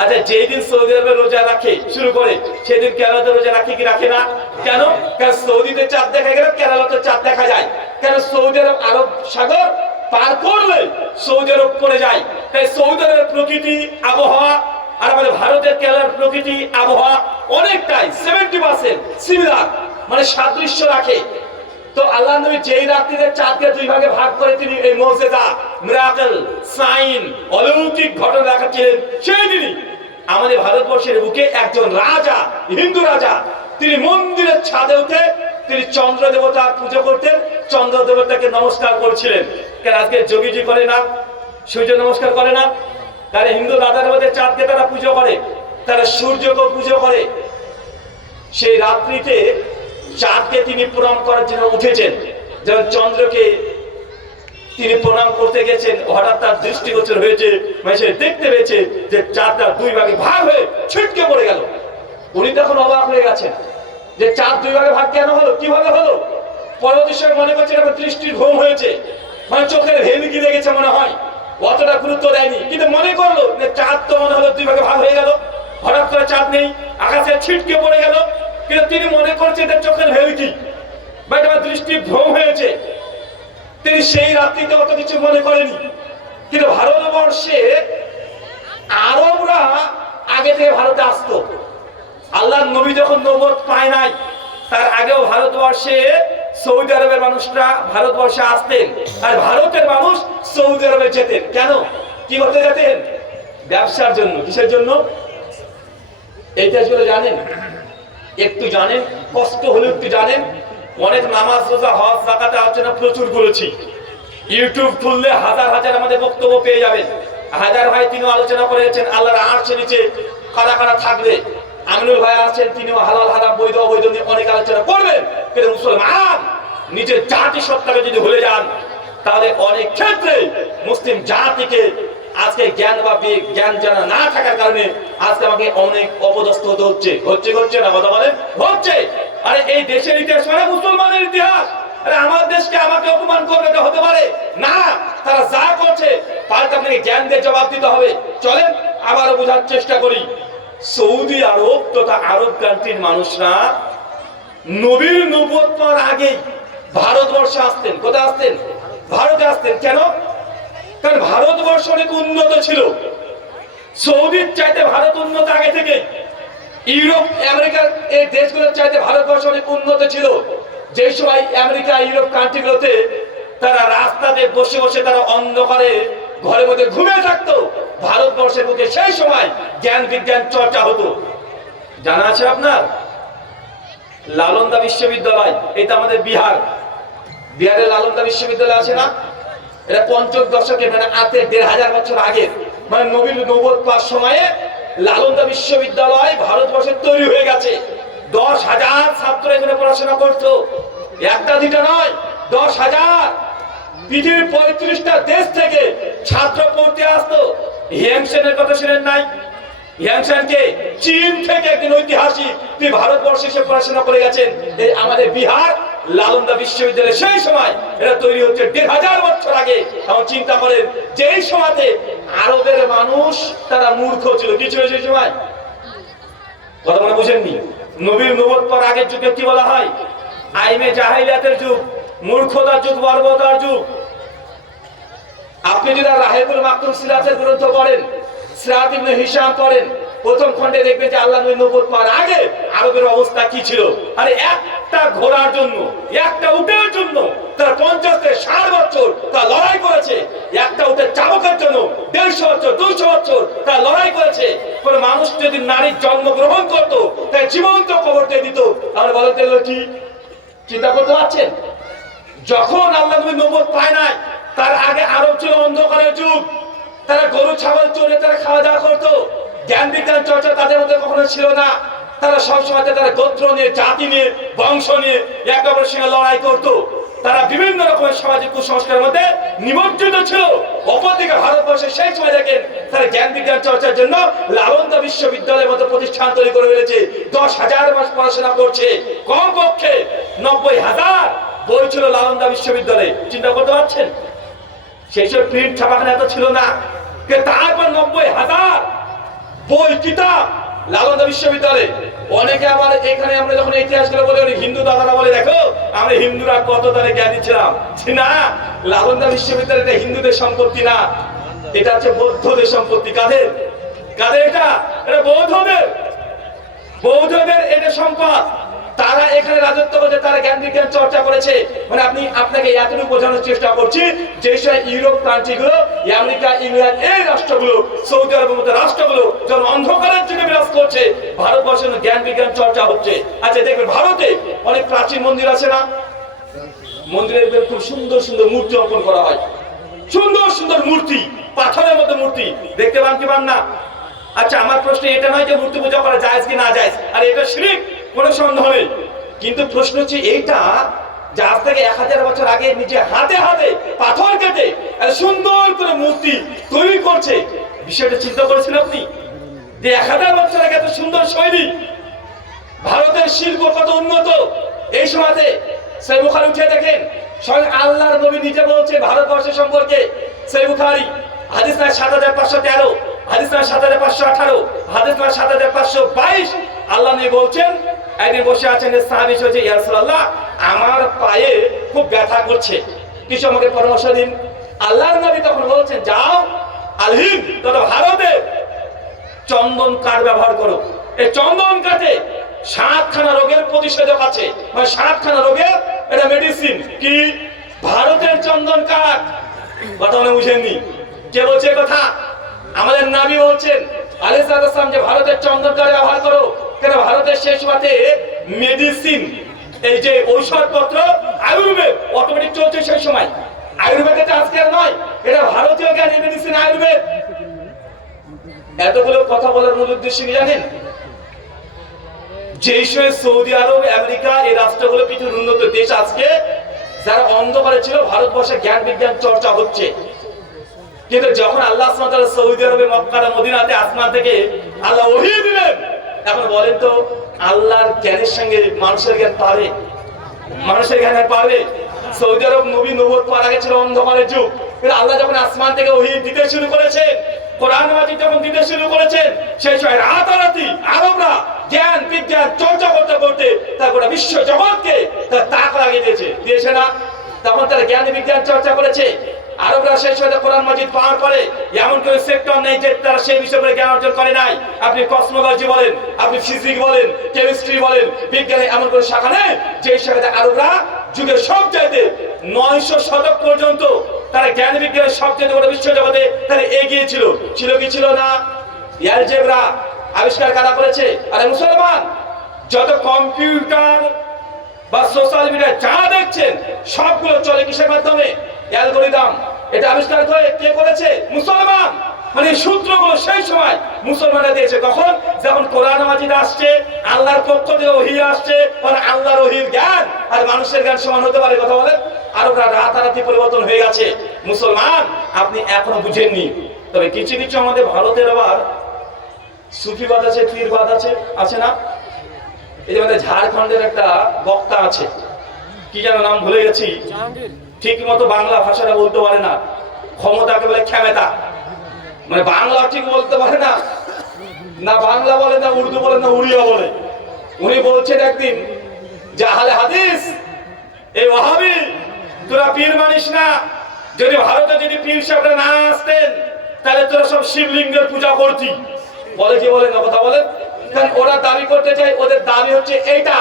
আচ্ছা যেই দিন সৌদি আরবে রোজা রাখে শুরু করে, সেদিন কেরালাতে রোজা রাখে কি রাখে না? কেন? কারণ সৌদিতে চাঁদ দেখা গেলে কেরালাতে চাঁদ দেখা যায়। কেন? সৌদি আরব আরব সাগর পার করলে সৌদি আরব পড়ে যায়। তাই সৌদি আরবের প্রকৃতি, আবহাওয়া আর আমাদের ভারতের কেরালার প্রকৃতি, আবহাওয়া অনেকটাই 70% সিমিলার, মানে সাদৃশ্য রাখে। তো আল্লাহ নবী যেই রাত্রিতে চাঁদকে 2 ভাগে ভাগ করে তিনি এই মুজিজা, মিরাকেল, সাইন, অলৌকিক ঘটনা দেখাচ্ছিলেন, সেই দিনই আমাদের ভারতবর্ষের বুকে একজন রাজা, হিন্দু রাজা, তিনি মন্দিরের ছাদে উঠে তিনি চন্দ্র দেবতার পুজো করতেন, চন্দ্র দেবতাকে নমস্কার করছিলেন। কেন আজকে যোগীজি করে না? সূর্য নমস্কার করে না? তারা হিন্দু রাজার মধ্যে চাঁদকে তারা পুজো করে, তারা সূর্যকে পুজো করে। সেই রাত্রিতে চাঁদকে তিনি প্রণাম করার জন্য উঠেছেন, যেমন চন্দ্রকে তিনি প্রণাম করতে গেছেন, হঠাৎ তার দৃষ্টিগোচর হয়েছে, মানে সে দেখতে পেয়েছে যে চাঁদটা 2 ভাগে ভাগ হয়ে ছিটকে পড়ে গেল। উনি তখন অবাক হয়ে গেছেন যে চাঁদ 2 ভাগে ভাগ কেন হলো, কিভাবে হলো। পরবর্তী সময় মনে করছেন আমার দৃষ্টির ভ্রম হয়েছে, মানে চোখের ভেলকি লেগেছে মনে হয়, অতটা গুরুত্ব দেয়নি। কিন্তু মনে করলো যে চাঁদ তো মনে হলো 2 ভাগে ভাগ হয়ে গেল, হঠাৎ করে চাঁদ নেই, আকাশে ছিটকে পড়ে গেল। কিন্তু তিনি মনে করছেন এটা চোখের ভেলকি বা এটা আমার দৃষ্টির ভ্রম হয়েছে। তিনি সেই রাত্রিতে অত কিছু মনে করেনি। কিন্তু ভারতবর্ষে আরবরা আগে থেকে ভারতে আসতো। আল্লাহর নবী যখন নবুয়ত পায় নাই, তার আগেও ভারতবর্ষে সৌদি আরবের মানুষরা ভারতবর্ষে আসতেন, আর ভারতের মানুষ সৌদি আরবে যেতেন। কেন? কি করতে যেতেন? ব্যবসার জন্য। কিসের জন্য? ইতিহাসগুলো জানেন? একটু জানেন, কষ্ট হলেও একটু জানেন। অনেক নামাজ, রোজা, হজ, যাকাত আলোচনা প্রচুর করেছি। ইউটিউব খুললে হাজার হাজার আমাদের বক্তব্য পেয়ে যাবেন। হাজার ভাই তিনিও আলোচনা করে গেছেন। আল্লাহর আরশের নিচে কারা কারা থাকবে। আমিনুল ভাই আছেন, তিনিও হালাল হারাম বৈধ অবৈধ নিয়ে অনেক আলোচনা করবেন। কিন্তু মুসলমান নিজের জাতি সত্তাকে যদি ভুলে যান, তাহলে অনেক ক্ষেত্রে মুসলিম জাতিকে আজকে জ্ঞান বা জ্ঞান জানা না থাকার কারণে আজকে আমাকে অনেক অপদস্থ হতে হচ্ছে। হচ্ছে না কথা বলেন? হচ্ছে। আরে এই দেশের ইতিহাস মানে মুসলমানের ইতিহাস। আরে আমার দেশকে আমাকে অপমান করবে, এটা হতে পারে না। তারা যা করছে পাল্টা আপনাকে জ্ঞান দিয়ে জবাব দিতে হবে। চলেন আবারও বোঝার চেষ্টা করি। সৌদি আরব তথা আরব কান্ট্রির মানুষরা নবীর নবুয়ত পাওয়ার আগেই ভারতবর্ষে আসতেন। কোথায় আসতেন? ভারতে আসতেন। কেন? কারণ ভারতবর্ষ অনেক উন্নত ছিল। সৌদির চাইতে ভারত উন্নত আগে থেকে। ইউরোপ আমেরিকার এই দেশগুলোর চাইতে ভারতবর্ষ অনেক উন্নত ছিল। যে সময় আমেরিকা ইউরোপ কান্ট্রিগুলোতে তারা রাস্তাতে বসে বসে তারা অন্ধকারে ঘরের মধ্যে ঘুমিয়ে থাকতো, ভারতবর্ষের বুকে সেই সময় জ্ঞান বিজ্ঞান চর্চা হতো। জানা আছে আপনার? লালন্দা বিশ্ববিদ্যালয়, এটা আমাদের বিহারের লালন্দা বিশ্ববিদ্যালয় আছে না? এটা পঞ্চম দশকে, মানে আতে ১৫০০ বছর আগে, মানে নবীর নবুয়ত পাওয়ার সময়ে লালন্দা বিশ্ববিদ্যালয় ভারতবর্ষে তৈরি হয়ে গেছে। ১০,০০০ ছাত্র এখানে পড়াশোনা করতো। একটা দুটা নয়, ১০,০০০। পৃথিবীর ৩৫টা দেশ থেকে ছাত্র পড়তে আসতো। হিয়াংশানের কথা শুনেন নাই? হিয়াংশানকে চীন থেকে একজন ঐতিহাসিক তিনি ভারতবর্ষে এসে পড়াশোনা করে গেছেন। এই আমাদের বিহার লালন্দা বিশ্ববিদ্যালয় সেই সময় এটা তৈরি হচ্ছে ১৫০০ বছর আগে। এখন চিন্তা করেন যেই সময়তে আরবের মানুষ তারা মূর্খ ছিল। কি ছিল সেই সময়? কথা মনে বুঝেননি? নবীর নবুয়ত পাওয়ার আগের যুগে কি বলা হয়? আইমে জাহিলিয়াতের যুগ, মূর্খতার যুগ, বর্বরতার যুগ। আপনি যদি রাহিবুল মাকতুম সিরাতের গ্রন্থ পড়েন, সিরাত ইবনে হিশাম পড়েন, প্রথম খণ্ডে দেখবেন যে আল্লাহ নবীর নবুয়ত পাওয়ার আগে আরবের অবস্থা কি ছিল। আরে একটা ঘোড়ার জন্য, একটা উটের জন্য তারা ৫০ থেকে ৬০ বছর তারা লড়াই করেছে। একটা উটের চাবকের জন্য ১৫০ বছর, ২০০ বছর তারা লড়াই করেছে। কোন মানুষ যদি নারীর জন্মগ্রহণ করতো তাই জীবন্ত কবর দিয়ে দিত। তাহলে বলেন তো কি চিন্তা করতে পারছেন? যখন আল্লাহ নবী নবুয়ত পায় নাই, তার আগে আরব ছিল অন্ধকারের যুগ। তারা গরু ছাগল চড়ে তারা খাওয়া দাওয়া করতো। জ্ঞান বিজ্ঞান চর্চা তাদের মধ্যে কখনো ছিল না। তারা সবসময় তারা গোত্র নিয়ে, জাতি নিয়ে, বংশ নিয়ে একে অপরের সঙ্গে লড়াই করতো। তারা বিভিন্ন রকমের সামাজিক কুসংস্কারের মধ্যে নিমজ্জিত ছিল। অপরদিকে ভারতবর্ষে সেই সময় দেখেন তারা জ্ঞান বিজ্ঞান চর্চার জন্য লালন্দা বিশ্ববিদ্যালয়ের মতো প্রতিষ্ঠান তৈরি করে ফেলেছে। ১০,০০০ মাস পড়াশোনা করছে। কমপক্ষে ৯০,০০০ বই ছিল লালন্দা বিশ্ববিদ্যালয়ে। চিন্তা করতে পারছেন? সেই সব প্রিন্ট ছাপাখানা এত ছিল না। তারপর ৯০,০০০ বই কিতাব লালন্দা বিশ্ববিদ্যালয়ে। অনেকে আবার এখানে আমরা যখন ইতিহাসগুলো বলে হিন্দু দাদারা বলে দেখো আমরা হিন্দুরা কত তারে জ্ঞানী ছিলাম। না, লালন্দা বিশ্ববিদ্যালয় এটা হিন্দুদের সম্পত্তি না, এটা হচ্ছে বৌদ্ধদের সম্পত্তি। কাদের কাদের এটা? এটা বৌদ্ধদের এটা সম্পদ। তারা এখানে রাজত্ব করেছে, তারা জ্ঞান বিজ্ঞান চর্চা করেছে। মানে আপনাকে এতটুকু বোঝানোর চেষ্টা করছি যে ইউরোপ কান্ট্রিগুলো, আমেরিকা, ইংল্যান্ড এই রাষ্ট্রগুলো, সৌদি আরবের মতো রাষ্ট্রগুলো যখন অন্ধকারের যুগে বিরাজ করছে, ভারতবর্ষের জ্ঞান বিজ্ঞান চর্চা হচ্ছে। আচ্ছা দেখবেন ভারতে অনেক প্রাচীন মন্দির আছে না? মন্দিরের খুব সুন্দর সুন্দর মূর্তি অঙ্কন করা হয়। সুন্দর সুন্দর মূর্তি, পাথরের মতো মূর্তি দেখতে পান কি পান না? আচ্ছা আমার প্রশ্ন এটা নয় যে মূর্তি পূজা করা জায়েজ কি না জায়েজ, আর এটা শিরক, কোনো সন্দেহ নেই। কিন্তু প্রশ্ন হচ্ছে এইটা যে আজ থেকে ১০০০ বছর আগে নিজে হাতে হাতে পাথর কেটে সুন্দর করে মূর্তি তৈরি করছে। বিষয়টা চিন্তা করেছেন আপনি যে ১০০০ বছর আগে এত সুন্দর শৈলী, ভারতের শিল্প কত উন্নত। এই সময়তে সহিহ বুখারী উঠে দেখেন, স্বয়ং আল্লাহর নবী নিজে বলছেন ভারতবর্ষের সম্পর্কে। সহিহ বুখারী হাদিস নাম্বার ৭৫১৩, হাদিস নাম্বার ৭৫১৮, হাদিস নাম্বার ৭৫২২। আল্লাহ নবী বলছেন, একদিন বসে আছেন সাহাবী বলছে ইয়া রাসূলুল্লাহ আমার পায়ে খুব ব্যথা করছে, কিছু আমাকে পরামর্শ দিন। আল্লাহর নবী তখন বলছেন যাও আলহিম তোমরা ভারতে চন্দন কাঠ ব্যবহার করো। এই চন্দন কাঠে ৭খানা রোগের প্রতিষেধক আছে, মানে ৭খানা রোগের এটা মেডিসিন। কি? ভারতের চন্দন কাঠ। কথা মনে বুঝেননি? কে বলছে কথা? আমাদের নবী বলছেন আলাইহিস সালাম যে ভারতের চন্দন কাঠ ব্যবহার করো। কেন? ভারতের শেষ মাঠে মেডিসিন, এই যে ঔষধপত্র, আয়ুর্বেদ অটোমেটিক চলছে সেই সময়। আয়ুর্বেদ এটা আজকের নয়, এটা ভারতীয় জ্ঞানী মেডিসিন আয়ুর্বেদ। এতগুলো কথা বলার মূল উদ্দেশ্য কি জানেন? যেই সময় সৌদি আরব, আমেরিকা এই রাষ্ট্রগুলো কিছু উন্নত দেশ আজকে যারা অন্ধকারে ছিল, ভারতবর্ষে জ্ঞান বিজ্ঞান চর্চা হচ্ছে। কিন্তু যখন আল্লাহ সুবহানাহু ওয়া তাআলা সৌদি আরবে মক্কা আর মদিনাতে আসমান থেকে আল্লাহ ওহী দিলেন, এখন বলেন তো আল্লাহর জ্ঞানের সঙ্গে মানুষের জ্ঞান পারে? মানুষের জ্ঞান পারে? সৌদি আরব নবী নবুয়ত পাওয়ার আগে ছিল অন্ধকারের যুগ, কিন্তু আল্লাহ যখন আসমান থেকে ওহী দিতে শুরু করেছেন, কোরআন মাজিদ যখন দিতে শুরু করেছেন, সেই সময় রাতারাতি আরবরা জ্ঞান বিজ্ঞান চর্চা করতে করতে তার গোটা বিশ্ব জগৎকে তার তাক লাগিয়ে দিয়েছে না? তখন তারা জ্ঞান বিজ্ঞান চর্চা করেছে। আরবরা সেই সময় কোরআন মাজিদ পাওয়ার পরে এমন কোনো সেক্টর নেই যে তারা সেই বিষয়ে জ্ঞান অর্জন করে নাই। আপনি কসমোলজি বলেন, আপনি ফিজিক্স বলেন, কেমিস্ট্রি বলেন, বিজ্ঞানে এমন কোনো শাখা নেই যে শাখাতে আরবরা যুগের সব চাইতে 900 শতক পর্যন্ত তারা জ্ঞান বিজ্ঞানের সবচেয়ে গোটা বিশ্ব জগতে তারা এগিয়ে ছিল। ছিল কি ছিল না? অ্যালজেব্রা আবিষ্কার কারা করেছে? আরে মুসলমান। যত কম্পিউটার বা সোশ্যাল মিডিয়া যা দেখছেন সবগুলো চলে কিসের মাধ্যমে? অ্যালগরিদম। এটা আবিষ্কার করে কে করেছে? মুসলমান। মানে সূত্রগুলো সেই সময় মুসলমানরা দিয়েছে। কখন? যখন কোরআন মাজিদ আসছে, আল্লাহর পক্ষ থেকে ওহী আসছে, মানে আল্লাহর ওহীর জ্ঞান আর মানুষের জ্ঞান সমান হতে পারে? কথা বলেন। আরবরা রাতারাতি পরিবর্তন হয়ে গেছে। মুসলমান আপনি এখনো বুঝেননি। তবে কিছু কিছু আমাদের ভারতের আবার সুফিবাদ আছে, পীরবাদ আছে, আছে না? এই যে আমাদের ঝাড়খণ্ডের একটা বক্তা আছে, কি যেন নাম ভুলে গেছি, ঠিক মতো বাংলা ভাষাটা বলতে পারে না, ক্ষমতাকে বলে ক্ষমতা, মানে বাংলা ঠিক বলতে পারে না, না বাংলা বলে না উর্দু বলে না উড়িয়া বলে। উনি বলছেন একদিন যে আহলে হাদিস, এই ওয়াহাবি তোরা পীর মানিস না, যদি ভারতে যদি পীর সাহেবরা না আসতেন তাহলে তোরা সব শিবলিঙ্গের পূজা করতি। বলে কি বলে না? কথা বলেন। কারণ ওরা দাবি করতে চায়, ওদের দাবি হচ্ছে এইটা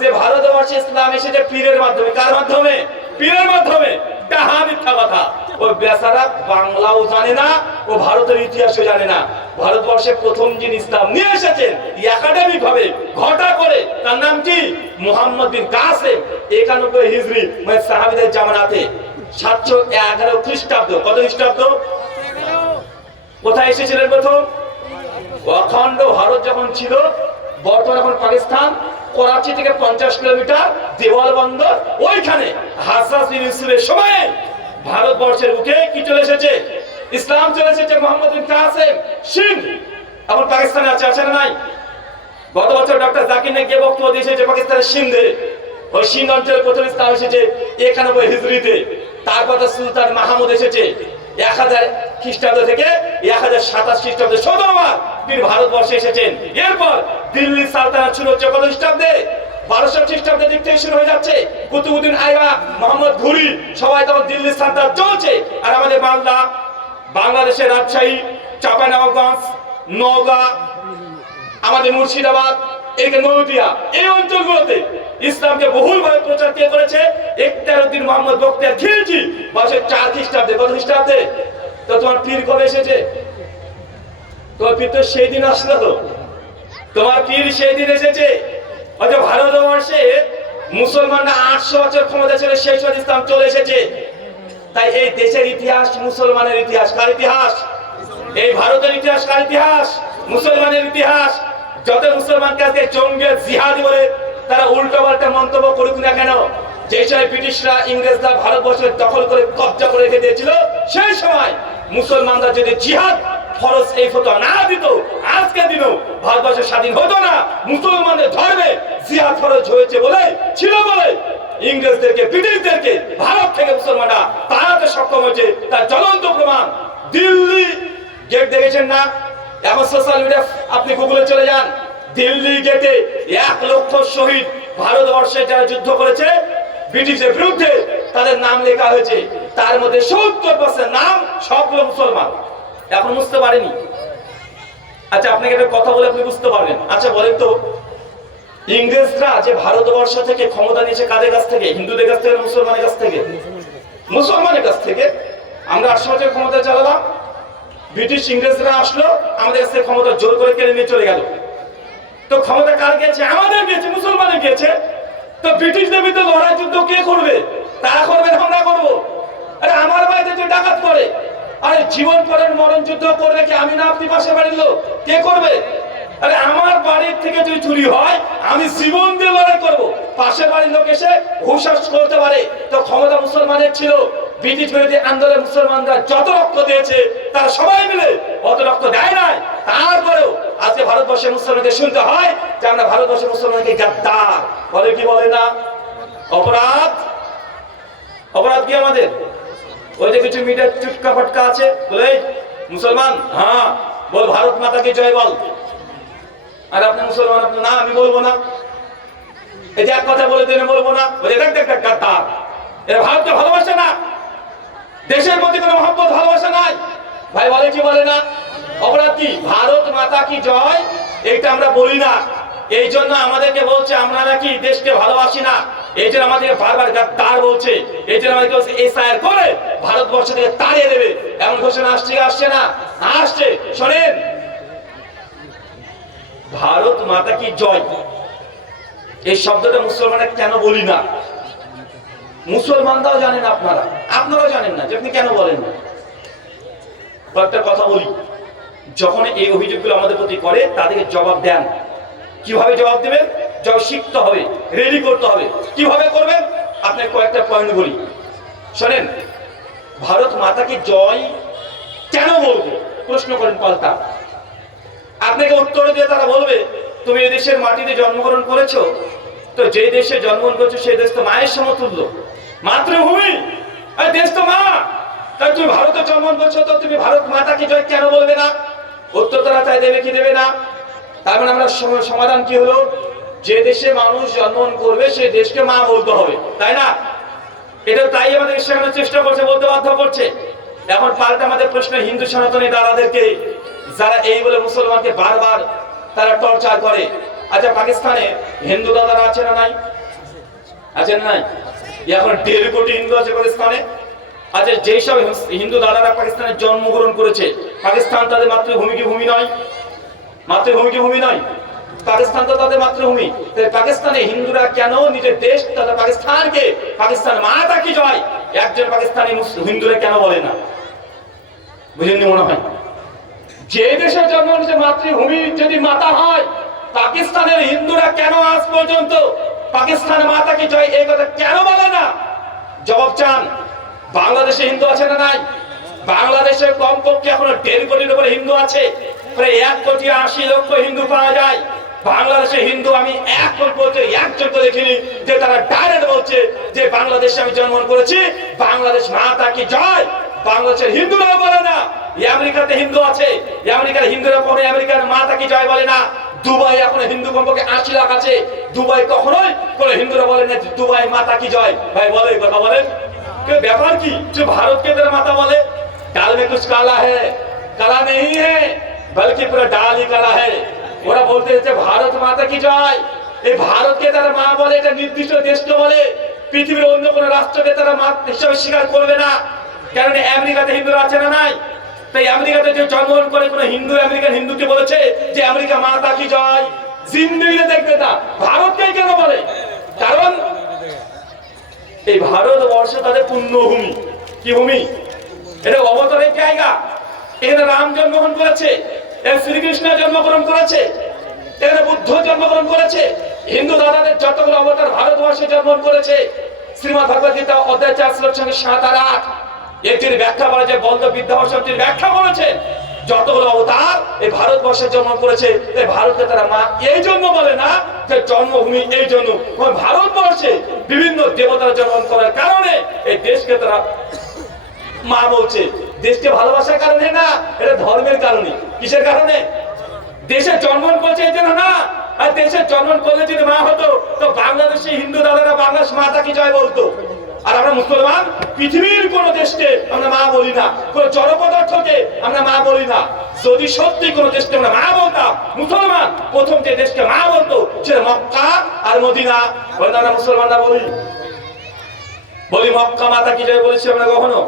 যে ভারতবর্ষে ইসলাম এসেছে পীরের মাধ্যমে। কার মাধ্যমে? পীরের মাধ্যমে। তাহা মিথ্যা কথা। ও বেচারা বাংলাও জানে না, ও ভারতের ইতিহাসও জানে না। ভারতবর্ষে প্রথম যিনি ইসলাম নিয়ে এসেছেন একাডেমিক ভাবে ঘটা করে, তার নাম কি? মুহাম্মদ বিন কাসেম। 91 হিজরি, মানে সাহাবীদের জামানাতে 711 খ্রিস্টাব্দ। কত খ্রিস্টাব্দ? কোথায় এসেছিলেন প্রথম? অখণ্ড ভারত যখন ছিল, বর্তমান এখন পাকিস্তান, করাচি থেকে 50 কিলোমিটার দেওয়াল বন্দর, ওইখানে হাজ্জাজ বিন ইউসুফের সময়ে ভারতবর্ষের বুকে কি চলে এসেছে? ইসলাম চলে এসেছে। মুহাম্মদ বিন কাসেম সিন্ধ এখন পাকিস্তানে আছে, আছে না নাই? গত বছর ডক্টর জাকির নায়েক গিয়ে বক্তব্য দিয়েছে যে পাকিস্তানের সিন্ধে, ওই সিন্ধ অঞ্চলে প্রথম ইসলাম এসেছে 91 হিজরিতে। তারপর সুলতান মাহমুদ এসেছে 1000 খ্রিস্টাব্দ থেকে 1027 খ্রিস্টাব্দে 17 বার তিনি ভারতবর্ষে এসেছেন। এরপর দিল্লি সালতানাত শুরু হচ্ছে কত খ্রিস্টাব্দে? 1200 খ্রিস্টাব্দের দিক থেকে শুরু হয়ে যাচ্ছে। কুতুবউদ্দিন আইবক, মোহাম্মদ ঘুরি, সবাই তখন দিল্লি সালতানাত চলছে। আর আমাদের বাংলা, বাংলাদেশের রাজশাহী, চাঁপাইনবাবগঞ্জ, নওগাঁ, আমাদের মুর্শিদাবাদ, নদিয়া, এই অঞ্চলগুলোতে ইসলামকে বহুলভাবে প্রচার কে করেছে? ইখতিয়ারউদ্দিন মোহাম্মদ বখতিয়ার খিলজি 1204 খ্রিস্টাব্দে। কত খ্রিস্টাব্দে? তো তোমার পীর কবে এসেছে? তোমার পীর তো সেই দিন আসলো, তোমার পীর সেই দিন এসেছে। অথচ ভারতবর্ষে মুসলমানরা 800 বছর ক্ষমতা ছিল, সেই সময় ইসলাম চলে এসেছে। তাই এই দেশের ইতিহাস মুসলমানের ইতিহাস। কার ইতিহাস? এই ভারতের ইতিহাস। কার ইতিহাস? মুসলমানের ইতিহাস। যত মুসলমানকে আজকে জঙ্গি জিহাদি বলে তারা উল্টো পাল্টা মন্তব্য করুক না কেন, যে সময় ব্রিটিশরা, ইংরেজরা ভারতবর্ষের দখল করে কব্জা করে রেখে দিয়েছিল, সেই সময় মুসলমানরা যদি জিহাদ ফরজ এই ফতোয়া না দিত, আজকের দিনেও ভারতবর্ষ স্বাধীন হতো না। মুসলমানদের ধর্মে জিহাদ ফরজ হয়েছে বলে, ছিল বলে ইংরেজদেরকে, ব্রিটিশদেরকে ভারত থেকে মুসলমানরা তাড়াতে সক্ষম হয়েছে। তার জ্বলন্ত প্রমাণ দিল্লি গেট দেখেছেন না? এখন সোশ্যাল মিডিয়া আপনি গুগলে চলে যান, দিল্লি গেটে 1 লক্ষ শহীদ ভারতবর্ষে যারা যুদ্ধ করেছে ব্রিটিশের বিরুদ্ধে, তাদের নাম লেখা হয়েছে। তার মধ্যে 70% নাম সবগুলো মুসলমান। এখন বুঝতে পারেনি? আচ্ছা আপনাকে একটা কথা বলে আপনি বুঝতে পারবেন। আচ্ছা বলেন তো, ইংরেজরা যে ভারতবর্ষ থেকে ক্ষমতা নিয়েছে কাদের কাছ থেকে? হিন্দুদের কাছ থেকে না মুসলমানের কাছ থেকে? মুসলমানের কাছ থেকে। আমরা 800 বছর ক্ষমতা চালালাম, ব্রিটিশ ইংরেজরা আসলো, আমাদের কাছে ক্ষমতা জোর করে কেড়ে নিয়ে চলে গেল। তো ক্ষমতা কার গেছে? আমাদের গেছে, মুসলমানের গেছে। তো ব্রিটিশদের বিরুদ্ধে লড়াই যুদ্ধ কে করবে? তারা করবে না আমরা করবো? আরে আমার বাড়িতে যে ডাকাত করে, আরে জীবন পরের মরণ যুদ্ধ করবে কি আমি না আপনি? পাশে বাড়ির লোক কে করবে? আরে আমার বাড়ির থেকে যদি চুরি হয় আমি জীবন দিয়ে লড়াই করবো, পাশের বাড়ির লোক এসে হুশাস করতে পারে। তো ক্ষমতা মুসলমানের ছিল, ব্রিটিশ বিরোধী আন্দোলনে মুসলমানরা যত রক্ত দিয়েছে তারা সবাই মিলে অত রক্ত দেয় নাই। তারপরেও আজকে ভারতবর্ষের মুসলমানদের শুনতে হয় যে আমরা ভারতবর্ষের মুসলমানকে গাদ্দার বলে, কি বলে না? অপরাধ, অপরাধ কি আমাদের? ওই যে কিছু মিডিয়ার চুটকা ফটকা আছে বলে মুসলমান, হ্যাঁ বল ভারত মাতাকে জয় বল। আর আপনি মুসলমান, আপনি না আমি বলবো না, এই যে এক কথা বলে দিলে বলবো না, বলে দেখ দেখ দেখ গাদ্দার, এরা ভারতকে ভালোবাসে না, দেশের প্রতি কোনো মহব্বত ভালোবাসা নাই। ভাই বলে কি বলে না? অপরাধ কি? ভারত মাতা কি জয় এইটা আমরা বলি না, এই জন্য আমাদেরকে বলছে আমরা নাকি দেশকে ভালোবাসি না, এই জন্য আমাদেরকে বারবার গাদ্দার বলছে, এই জন্য আমাদেরকে বলছে এসআইআর করে ভারতবর্ষ থেকে তাড়িয়ে দেবে, এমন ঘোষণা আসছে আসছে না? আসছে। শোনেন, ভারত মাতা কি জয় এই শব্দটা মুসলমানরা কেন বলি না? মুসলমানরাও জানেন, আপনারাও জানেন না যে আপনি কেন বলেন না। কয়েকটা কথা বলি, যখন এই অভিযোগগুলো আমাদের প্রতি করে তাদেরকে জবাব দেন। কিভাবে জবাব দেবেন? জবাব শিখতে হবে, রেডি করতে হবে। কিভাবে করবেন? আপনার কয়েকটা পয়েন্ট বলি, শোনেন। ভারত মাতাকে জয় কেন বলবো প্রশ্ন করেন পাল্টা, আপনাকে উত্তর দিয়ে তারা বলবে তুমি এই দেশের মাটিতে জন্মগ্রহণ করেছো, তো যে দেশে জন্মগ্রহণ করেছো সেই দেশ তো মায়ের সমতুল্য, মাতৃভূমি, দেশ তো মা, তাই তুমি ভারতে জন্মগ্রহণ করছো, তো তুমি ভারত মাতাকে জয় কেন বলবে না? উত্তর তারা চাই দেবে কি দেবে না? তার মানে আমরা সমাধান কি হলো? যে দেশে মানুষ জন্মগ্রহণ করবে সেই দেশকে মা বলতে হবে, তাই না? এটা তাই আমাদের শেখানোর চেষ্টা করছে, বলতে বাধ্য করছে। এখন পাল্টা আমাদের প্রশ্ন, হিন্দু সনাতনী দাদাদেরকে যারা এই বলে মুসলমানকে বারবার তারা টর্চার করে। আচ্ছা, পাকিস্তানে হিন্দু দাদারা আছে না নাই? আছে না নাই? এখন 1.5 কোটি হিন্দু আছে পাকিস্তানে। আচ্ছা, যেই সব হিন্দু দাদারা পাকিস্তানে জন্মগ্রহণ করেছে, পাকিস্তান তাদের মাতৃভূমি কি ভূমি নয়? মাতৃভূমি কি ভূমি নয়? পাকিস্তান তো তাদের মাতৃভূমি। পাকিস্তানে হিন্দুরা কেন নিজের দেশ তথা পাকিস্তানকে পাকিস্তান মাতা কি জয় একজন পাকিস্তানি হিন্দুরা কেন বলে না? বুঝেননি মনে হয়? যে দেশের জন্ম নিচে মাতৃভূমি যদি মাতা হয়, পাকিস্তানের হিন্দুরা কেন আজ পর্যন্ত পাকিস্তান মাতা কি জয় এই কথা কেন বলে না? জবাব চান। বাংলাদেশে হিন্দু আছে না নাই? বাংলাদেশে কমপক্ষে এখনো 1.5 কোটির উপরে হিন্দু আছে, প্রায় 1,80,00,000 হিন্দু পাওয়া যায়। বাংলাদেশে হিন্দু আমি এখন বলতে একজন তো দেখিনি যে তারা ডাইরেক্ট বলছে যে বাংলাদেশে আমি জন্মগ্রহণ করেছি, বাংলাদেশ মাতা কি জয়। বাংলাদেশের হিন্দুরাও বলে না। আমেরিকাতে হিন্দু আছে, আমেরিকার হিন্দুরা কোনো আমেরিকার মাতা কি জয় বলে না। দুবাই এখন হিন্দু কমপক্ষে 80 লাখ আছে, দুবাই কখনোই কোন হিন্দুরা বলে না দুবাই মাতা কি জয়। ভাই বলে কথা বলেন, ব্যাপার কি যে ভারতকে তারা মাতা বলে? ডাল মে কুছ কালা হ্যায়, কালা নেই হ্যায় বলকি পুরো ডাল হি কালা হ্যায়। ওরা বলতে যে ভারত মাতা কি জয়, এই ভারতকে তারা মা বলে, এটা নির্দিষ্ট দেশকে বলে, পৃথিবীর অন্য কোন রাষ্ট্রকে তারা মা হিসেবে স্বীকার করবে না। কারণ আমেরিকাতে হিন্দুরা আছে না নাই? তাই আমেরিকাতে যে জন্মগ্রহণ করে কোন হিন্দু আমেরিকান হিন্দুকে বলেছে যে আমেরিকা মাতা কি জয়? জিন্দেগিতে দেখবে না। ভারতকে কেন বলে? কারণ এই ভারতবর্ষ তাদের পুণ্যভূমি। কি ভূমি? এটা অবতারের জায়গা। এখানে রাম জন্মগ্রহণ করেছে, এখানে শ্রীকৃষ্ণ জন্মগ্রহণ করেছে, এখানে বুদ্ধ জন্মগ্রহণ করেছে। হিন্দু দাদাদের যতগুলো অবতার ভারতবর্ষে জন্মগ্রহণ করেছে। শ্রীমদ্ ভগবদ গীতা অধ্যায় 4 শ্লোক 7 আর 8 এটির ব্যাখ্যা করা যায়, বল্লভ বিদ্যাভূষণটির ব্যাখ্যা করেছে যতগুলো অবতার এই ভারতবর্ষে জন্ম করেছে। এই ভারতকে তারা মা এই জন্য বলে না যে জন্মভূমি, এই জন্য ভারতবর্ষে বিভিন্ন দেবতার জন্ম করার কারণে এই দেশকে তারা মা বলছে। দেশকে ভালোবাসার কারণে না, এটা ধর্মের কারণে। কিসের কারণে? দেশে জন্মগ্রহণ করেছে এই জন্য না। আর দেশে জন্মগ্রহণ করলে যদি মা হতো তো বাংলাদেশে হিন্দু দাদারা বাংলাদেশ মাতা কি জয় বলতো। আর আমরা মুসলমান পৃথিবীর কোন দেশকে আমরা মা বলি না, কোন জড় পদার্থকে আমরা মা বলি না। যদি সত্যি কোন দেশকে আমরা মা বলতাম, মুসলমান প্রথম যে দেশকে মা বলতো সেটা মক্কা আর মদিনা। আমরা মুসলমানরা বলি মক্কা মাতা কি জয় বলেছি আমরা কখনো?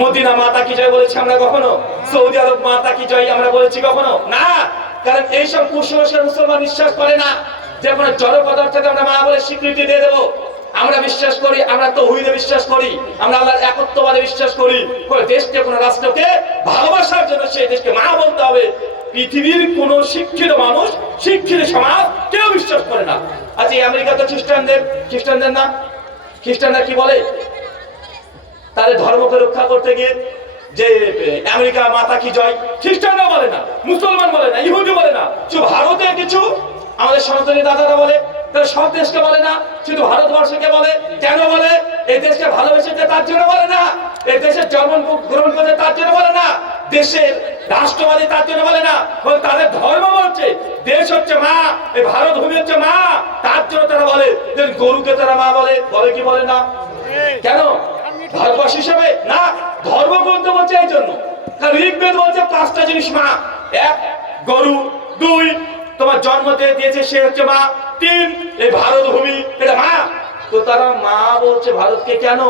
মদিনা মাতা কি জয় বলেছি আমরা কখনো? সৌদি আরব মাতা কি জয় আমরা বলেছি কখনো? না। কারণ এইসব কুসংস্কার মুসলমান বিশ্বাস করে না যে কোনো জড় পদার্থকে আমরা মা বলে স্বীকৃতি দিয়ে দেবো। আমরা বিশ্বাস করি, আমরা তৌহিদে বিশ্বাস করি, আমরা আল্লাহর একত্ববাদে বিশ্বাস করি। কোন দেশকে কোন রাষ্ট্রকে ভালোবাসার জন্য সেই দেশকে মা বলতে হবে। পৃথিবীর কোন শিক্ষিত মানুষ, শিক্ষিত সমাজ কেউ বিশ্বাস করে না। আজ এই আমেরিকা তো খ্রিস্টানদের না, খ্রিস্টানরা কি বলে তাদের ধর্মকে রক্ষা করতে গিয়ে যে আমেরিকা মাতা কি জয়, খ্রিস্টানরা বলে না, মুসলমান বলে না, ইহুদি বলে না, শুধু ভারতে কিছু আমাদের সনাতনী দাদারা বলে, সব দেশকে বলে না, শুধু ভারতবর্ষকে বলে। কেন বলে? এই দেশকে ভালোবেসেছে তার জন্য বলে না, এই দেশের জন্ম গ্রহণ করেছে তার জন্য বলে না, দেশের রাষ্ট্রবাদী তার জন্য বলে না, তাদের ধর্ম বলছে দেশ হচ্ছে মা, এই ভারত ভূমি হচ্ছে মা, তার জন্য তারা বলে। গরুকে তারা মা বলে, বলে কি বলে না? কেন? ভারতবর্ষ হিসেবে না, ধর্মগ্রন্থ বলছে এই জন্য। কারণ ঋগ্বেদ বলছে 5টা জিনিস মা। 1 গরু, 2 তোমার জন্ম দিয়েছে সে হচ্ছে মা, 3 এই ভারত ভূমি এটা মা। তো তারা মা বলছে ভারতকে কেন?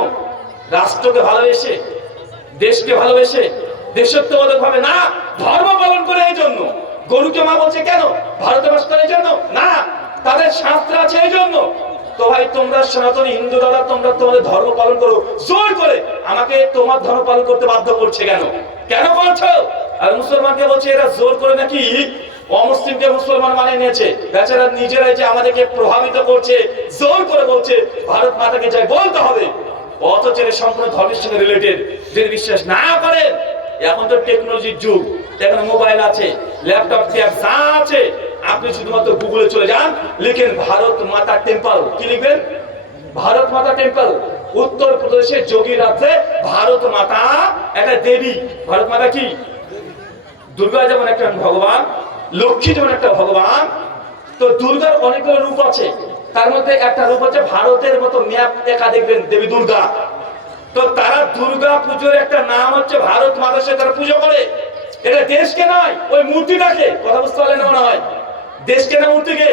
রাষ্ট্রকে ভালোবেসে, দেশকে ভালোবেসে, দেশত্ববোধক ভাবে না, ধর্ম পালন করে এই জন্য। গরুকে মা বলছে কেন? ভারতে বাস করে এই জন্য না, তাদের শাস্ত্র আছে এই জন্য। তো ভাই তোমরা সনাতনী হিন্দু দাদা, তোমরা তোমাদের ধর্ম পালন করো জোর করে, আমাকে তোমার ধর্ম পালন করতে বাধ্য করছে কেন? কেন করছো? আর মুসলমানকে বলছে এরা জোর করে নাকি অমুসলিমকে মুসলমান মানে নিয়েছে, বেচারা নিজেরাই যে আমাদেরকে প্রভাবিত করছে, জোর করে বলছে ভারত মাতাকে যাই বলতে হবে। অথচ এর সম্পূর্ণ ধর্মের সঙ্গে রিলেটেড। যদি বিশ্বাস না করেন, এখন তো টেকনোলজির যুগ, এখন মোবাইল আছে, ল্যাপটপ ট্যাব যা আছে, আপনি শুধুমাত্র গুগলে চলে যান, লিখেন ভারত মাতা টেম্পল, কি লিখবেন? ভারত মাতা টেম্পল। উত্তর প্রদেশের যোগী রাজ্যে ভারত মাতা একটা দেবী। ভারত মাতা কি? দুর্গা যেমন একটা ভগবান, লক্ষ্মী যেমন একটা ভগবান, তো দুর্গার অনেকগুলো রূপ আছে, তার মধ্যে একটা রূপ হচ্ছে ভারতের মতো ম্যাপ একা দেখবেন দেবী দুর্গা। তো তারা দুর্গা পুজোর একটা নাম হচ্ছে ভারত মাতা, সে তারা পুজো করে। এটা দেশকে নয়, ওই মূর্তিটাকে। কথা বুঝতে পারলে না মনে হয়? দেশকে না মূর্তিকে?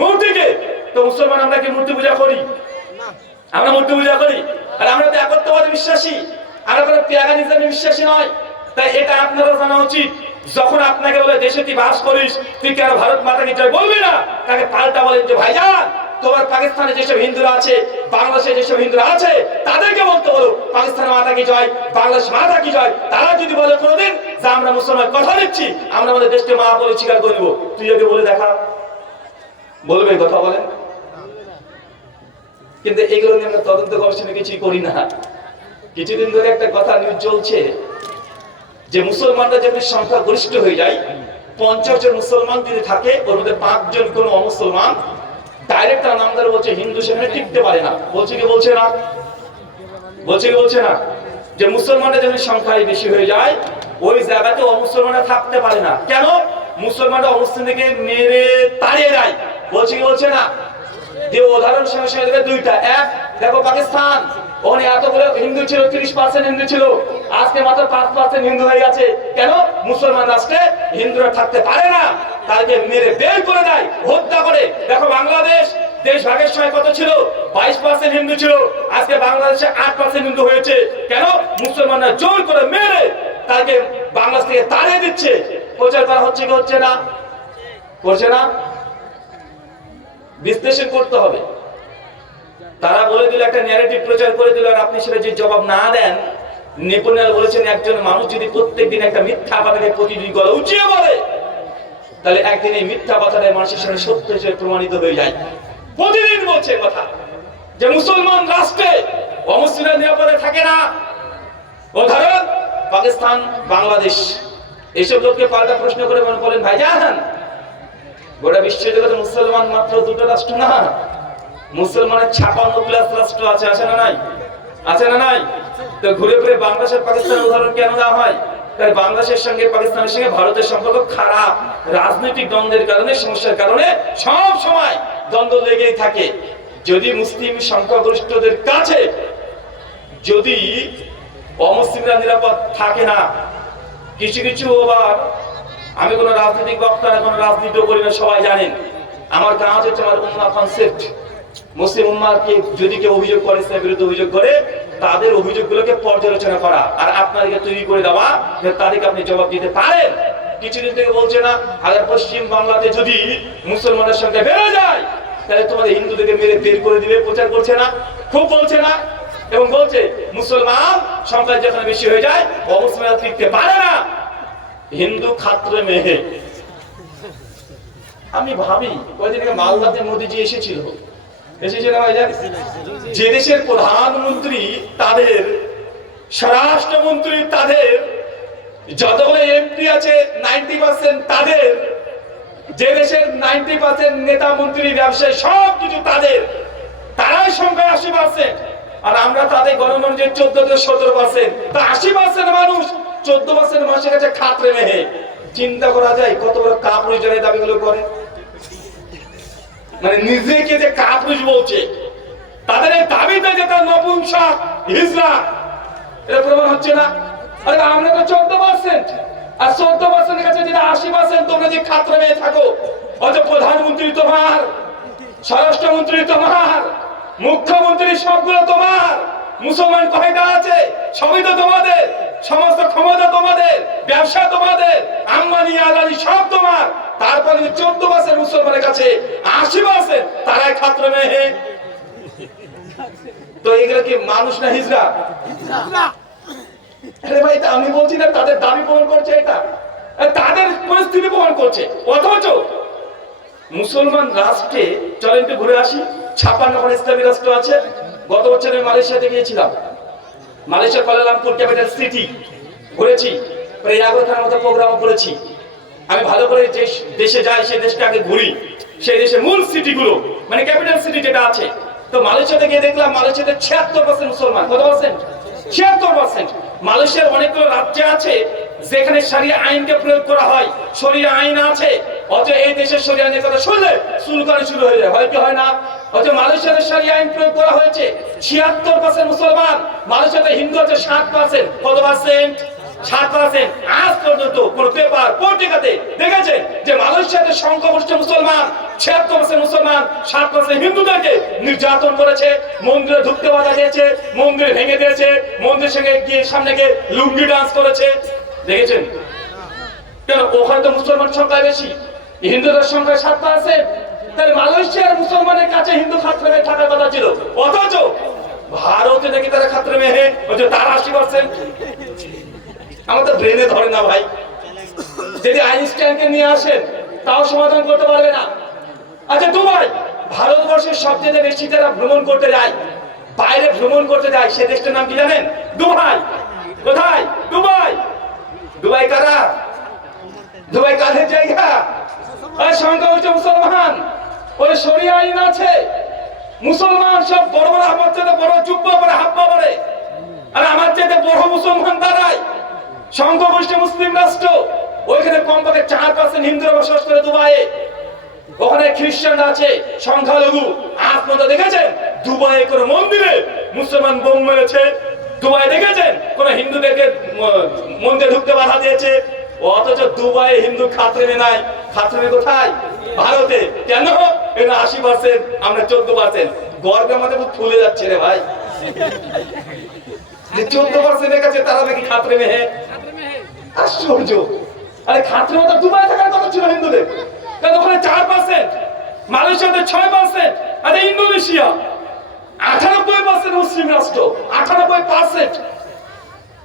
মূর্তিকে। তো মুসলমান আমরা কি মূর্তি পূজা করি? আমরা মূর্তি পূজা করি। আর আমরা তো একত্ববাদে বিশ্বাসী, আমরা কোনো প্যাগানিজমে বিশ্বাসী নয়। তাই এটা আপনারা জানা উচিত। যখন আপনাকে বলে দেশে তুই বাস করিস, তুই কেন ভারত মাতাকে জয় বলবি না? তাকে পাল্টা বলেন যে ভাইজান, তোমার পাকিস্তানে যেসব হিন্দুরা আছে, বাংলাদেশে যেসব হিন্দুরা আছে, তাদেরকে বলতে বলো পাকিস্তানের মাতা কি জয়, বাংলাদেশ মাতা কি জয়। তারা যদি বলে কোনোদিন যে আমরা মুসলমান, কথা দিচ্ছি আমরা আমাদের দেশকে মা বলে স্বীকার করে নেবো, তুই ওকে বলে দেখা, বলবে কথা বলেন? কিন্তু এগুলো নিয়ে আমরা তদন্ত গবেষণা কিছুই করি না। কিছুদিন ধরে একটা কথা নিউজ চলছে যে মুসলমানরা যদি সংখ্যা গরিষ্ঠ হয়ে যায়, 50 জন মুসলমান যদি থাকে, ওর মধ্যে 5 জন কোন অমুসলমান, ডাইরেক্ট নামদার বলছে হিন্দু সেখানে টিকতে পারে না। বলছে কি বলছে না? বলছে কি বলছে না? যে মুসলমানরা যদি সংখ্যায় বেশি হয়ে যায়, ওই জায়গাতে অমুসলমানরা থাকতে পারে না। কেন? মুসলমানরা অমুসলিমদেরকে মেরে তাড়িয়ে দেয়। বলছে কি বলছে না? যে উদাহরণ সঙ্গে সঙ্গে দেবে 2টা। 1 দেখো পাকিস্তান, ওখানে এতগুলো হিন্দু ছিল, 30% হিন্দু ছিল, আজকে মাত্র 5% হিন্দু হয়ে গেছে। কেন? মুসলমান রাষ্ট্রে হিন্দুরা থাকতে পারে না, তাদেরকে মেরে বের করে দেয়, হত্যা করে। দেখো বাংলাদেশ দেশ ভাগের সময় কত ছিল? 22% হিন্দু ছিল, আজকে বাংলাদেশে 8% হিন্দু হয়েছে। কেন? মুসলমানরা জোর করে মেরে তাদেরকে বাংলাদেশ থেকে তাড়িয়ে দিচ্ছে। প্রচার করা হচ্ছে কি হচ্ছে না? করছে না? বিশ্লেষণ করতে হবে। তারা বলে দিল, একটা ন্যারেটিভ প্রচার করে দিল, আর আপনি সেটা যে জবাব না দেন, নিপুণরা বলেছেন একজন মানুষ যদি প্রত্যেকদিন একটা মিথ্যা কথাকে প্রতিদিন গলা উঁচিয়ে বলে, তাহলে একদিন এই মিথ্যা কথাটা মানুষের সামনে সত্য হিসেবে প্রমাণিত হয়ে যায়। প্রতিদিন বলছে কথা যে মুসলমান রাষ্ট্রে অমুসলিমরা নিরাপদে থাকে না। উদাহরণ পাকিস্তান, বাংলাদেশ, এইসব লোককে পাল্টা প্রশ্ন করে মনে বলেন ভাইজান, গোটা বিশ্ব জগতে মুসলমান মাত্র 2টা রাষ্ট্র না, মুসলমানের 56+ রাষ্ট্র আছে, আছে না নাই? আছে না নাই? তো ঘুরে ঘুরে বাংলাদেশের পাকিস্তানের উদাহরণ কেন দেওয়া হয়? কারণ বাংলাদেশের সঙ্গে পাকিস্তানের সঙ্গে ভারতের সম্পর্ক খারাপ, রাজনৈতিক দ্বন্দ্বের কারণে, সমস্যার কারণে সব সময় দ্বন্দ্ব লেগেই থাকে। যদি মুসলিম সংখ্যাগরিষ্ঠদের কাছে যদি অমুসলিমরা নিরাপদ থাকে না, কিছু কিছু আবার, আমি কোনো রাজনৈতিক বক্তা না, কোনো রাজনীতিও করি না, সবাই জানেন আমার কাজ হচ্ছে আমার উম্মাহ কনসেপ্ট। মুসলিম উম্মাহকে যদি কেউ অভিযোগ করে, ইসলামের বিরুদ্ধে অভিযোগ করে, তাদের অভিযোগগুলোকে পর্যালোচনা করা আর আপনাদেরকে তৈরি করে দেওয়া, যে তাদেরকে আপনি জবাব দিতে পারেন। কিছুদিন থেকে বলছে না, আগে পশ্চিম বাংলাতে যদি মুসলমানের সংখ্যা বেড়ে যায়, তাহলে তোমাদের হিন্দুদেরকে মেরে বের করে দিবে, প্রচার করছে না? খুব বলছে না? এবং বলছে মুসলমান সংখ্যা যেখানে বেশি হয়ে যায় অমুসলিমরা টিকতে পারে না, হিন্দু খাত্রে মেহে। আমি ভাবি কয়েকদিন আগে মালদাতে মোদিজি এসেছিল ভাইজান, যে দেশের প্রধানমন্ত্রী তাদের স্বরাষ্ট্রমন্ত্রী তাদের যতগুলো এমপি আছে 90% তাদের, যে দেশের 90% নেতা মন্ত্রী ব্যবসায়ী সবকিছু তাদের, তারাই সংখ্যায় 80%, আর আমরা তাদের গণমানুষের 14-17%, তা 80% মানুষ 14% মানুষের কাছে খাত্রে মেহে। চিন্তা করা যায় কত বড় কাপুরুষের দাবিগুলো করে, মানে নিজেকে যে কাপুরুষ বলছে, তাদের এই দাবিতে যে তার নপুংসক হিজড়া, এটা প্রমাণ হচ্ছে না? আরে আমরা তো 14%, আর 14% এর কাছে যদি 80% তোমরা যে খাত্রে মেয়ে থাকো, অথচ প্রধানমন্ত্রী তোমার, স্বরাষ্ট্রমন্ত্রী তোমার, মুখ্যমন্ত্রী সবগুলো তোমার, মুসলমান কয়টা আছে সবই তো তোমাদের, সমস্ত ক্ষমতা তোমাদের, ব্যবসা তোমাদের, আম্বানি আদানি সব তোমার, তারপরে 14% মুসলমানের কাছে 80% তারাই খাত্রে মেয়ে। তো এগুলো কি মানুষ না হিজড়া? আরে ভাই আমি বলছি না তাদের দাবি পূরণ করছে, এটা তাদের পরিস্থিতি প্রমাণ করছে। অথচ মুসলমান রাষ্ট্রে, চলেন একটু ঘুরে আসি, 56 ইসলামী রাষ্ট্র আছে। গত বছর আমি মালয়েশিয়াতে গিয়েছিলাম, মালয়েশিয়া কুয়ালালামপুর ক্যাপিটাল সিটি ঘুরেছি, প্রায় 11খানার মতো প্রোগ্রাম করেছি। আমি ভালো করে যে দেশে যাই সেই দেশকে আগে ঘুরি, সেই দেশের মূল সিটিগুলো, মানে ক্যাপিটাল সিটি যেটা আছে। তো মালয়েশিয়াতে গিয়ে দেখলাম মালয়েশিয়াতে 76% মুসলমান। কত পার্সেন্ট? 76%। মালয়েশিয়ার অনেকগুলো রাজ্য আছে যেখানে শরিয়া আইনকে প্রয়োগ করা হয়, শরিয়া আইন আছে, অথচ এই দেশের শরিয়া আইনের কথা শুনলে চুলকানি শুরু হয়ে যায়, হয় কি হয় না? অথচ মালয়েশিয়াতে শরিয়া আইন প্রয়োগ করা হয়েছে। 76% মুসলমান। মালয়েশিয়াতে হিন্দু আছে 7%। কত পার্সেন্ট? 7%। আজ পর্যন্ত কোন পেপার পত্রিকাতে দেখেছেন যে মালয়েশিয়াতে সংখ্যাগরিষ্ঠ মুসলমান 76% মুসলমান 7% হিন্দুদেরকে নির্যাতন করেছে, মন্দিরে ঢুকতে বাধা দিয়েছে, মন্দির ভেঙে দিয়েছে, মন্দিরের সঙ্গে গিয়ে সামনে গিয়ে লুঙ্গি ডান্স করেছে, দেখেছেন? কেন? ওখানে তো মুসলমান সংখ্যা বেশি, হিন্দুদের সংখ্যা 7%। তাহলে মালয়েশিয়ার মুসলমানের কাছে হিন্দু খাত্রে মেয়ে থাকার কথা ছিল, অথচ ভারতে দেখি তারা খাত্রে মেয়ে, অথচ তার 80%। আমার তো ব্রেনে ধরে না ভাই, যদি আইনস্টাইনকে নিয়ে আসেন তাও সমাধান করতে পারবে না। আচ্ছা দুবাই, ভারতবর্ষের সবচেয়ে বেশি যারা ভ্রমণ করতে যায়, বাইরে ভ্রমণ করতে যায়, সে দেশটার নাম কি জানেন? দুবাই। কোথায়? দুবাই। দুবাই কারা? দুবাই কাদের জায়গা? ওই সংখ্যা হচ্ছে মুসলমান, ওই শরিয়া আইন আছে, মুসলমান সব বড় বড়, আমার চেয়ে বড় জুব্বা পরে, হাব্বা পরে, আর আমার চেয়ে বড় মুসলমান তারাই। সংখ্যাগরিষ্ঠ মুসলিম রাষ্ট্র, ওইখানে কমপক্ষে 4% হিন্দুরা বসবাস করে দুবাইয়ে। ওখানে খ্রিস্টান আছে সংখ্যালঘু। আজ পর্যন্ত দেখেছেন দুবাইয়ে কোন মন্দিরে মুসলমান বোম মেরেছে? দুবাই দেখেছেন কোন হিন্দুদেরকে মন্দিরে ঢুকতে বাধা দিয়েছে? অথচ দুবাইয়ে হিন্দু খাত্রে নাই। খাত্রে কোথায়? ভারতে। কেন? এখানে 80%, আমরা 14%। গর্বে আমাদের খুব ফুলে যাচ্ছে রে ভাই, 14% এর কাছে তারা নাকি খাত্রে মেহে। আশ্চর্য। আরে খাত্রে মতো দুবাই থাকার কথা ছিল হিন্দুদের, কারণ ওখানে 4%, মালয়েশিয়াতে 6%, আর ইন্দোনেশিয়া 98% মুসলিম রাষ্ট্র, 98%,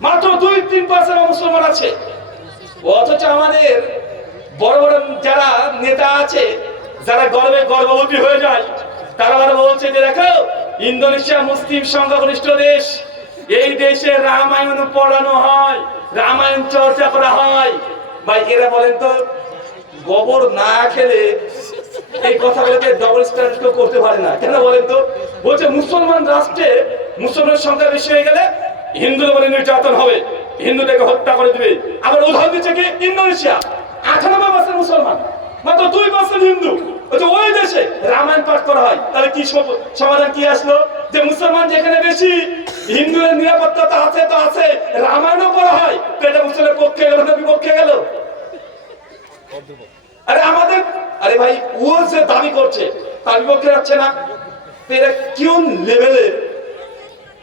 মাত্র 2-3% মুসলমান আছে। অথচ আমাদের বড় বড় যারা নেতা আছে, যারা গর্বে গর্ভবতী হয়ে যায়, তারা বলছে যে দেখো ইন্দোনেশিয়া মুসলিম সংখ্যাগরিষ্ঠ দেশ, এই দেশে রামায়ণ পড়ানো হয়, রামায়ণ চর্চা করা হয়। ভাই এরা বলেন তো, গোবর না খেলে এই কথাগুলোকে ডবল স্ট্যান্ডার্ড করতে পারে না, কেন বলেন তো? বলছে মুসলমান রাষ্ট্রে মুসলমান সংখ্যা বেশি হয়ে গেলে হিন্দুদের বলে নির্যাতন হবে, হিন্দুদেরকে হত্যা করে দিবে। আবার উদাহরণ দিচ্ছে কি ইন্দোনেশিয়া, 98% মুসলমান, মাত্র 2% হিন্দু। ওই দেশে রামায়ণ পাঠ করা হয়। তাহলে কি সমাধান কি আসলো? যে মুসলমান যেখানে বেশি, হিন্দুদের নিরাপত্তা তো আছে, তো আছে, রামায়ণও পড়া হয়, তো এটা মুসলমানের পক্ষে গেল না বিপক্ষে গেল? আরে আমাদের, আরে ভাই ও যে দাবি করছে তার বিপক্ষে যাচ্ছে না, তো এরা কোন লেভেলের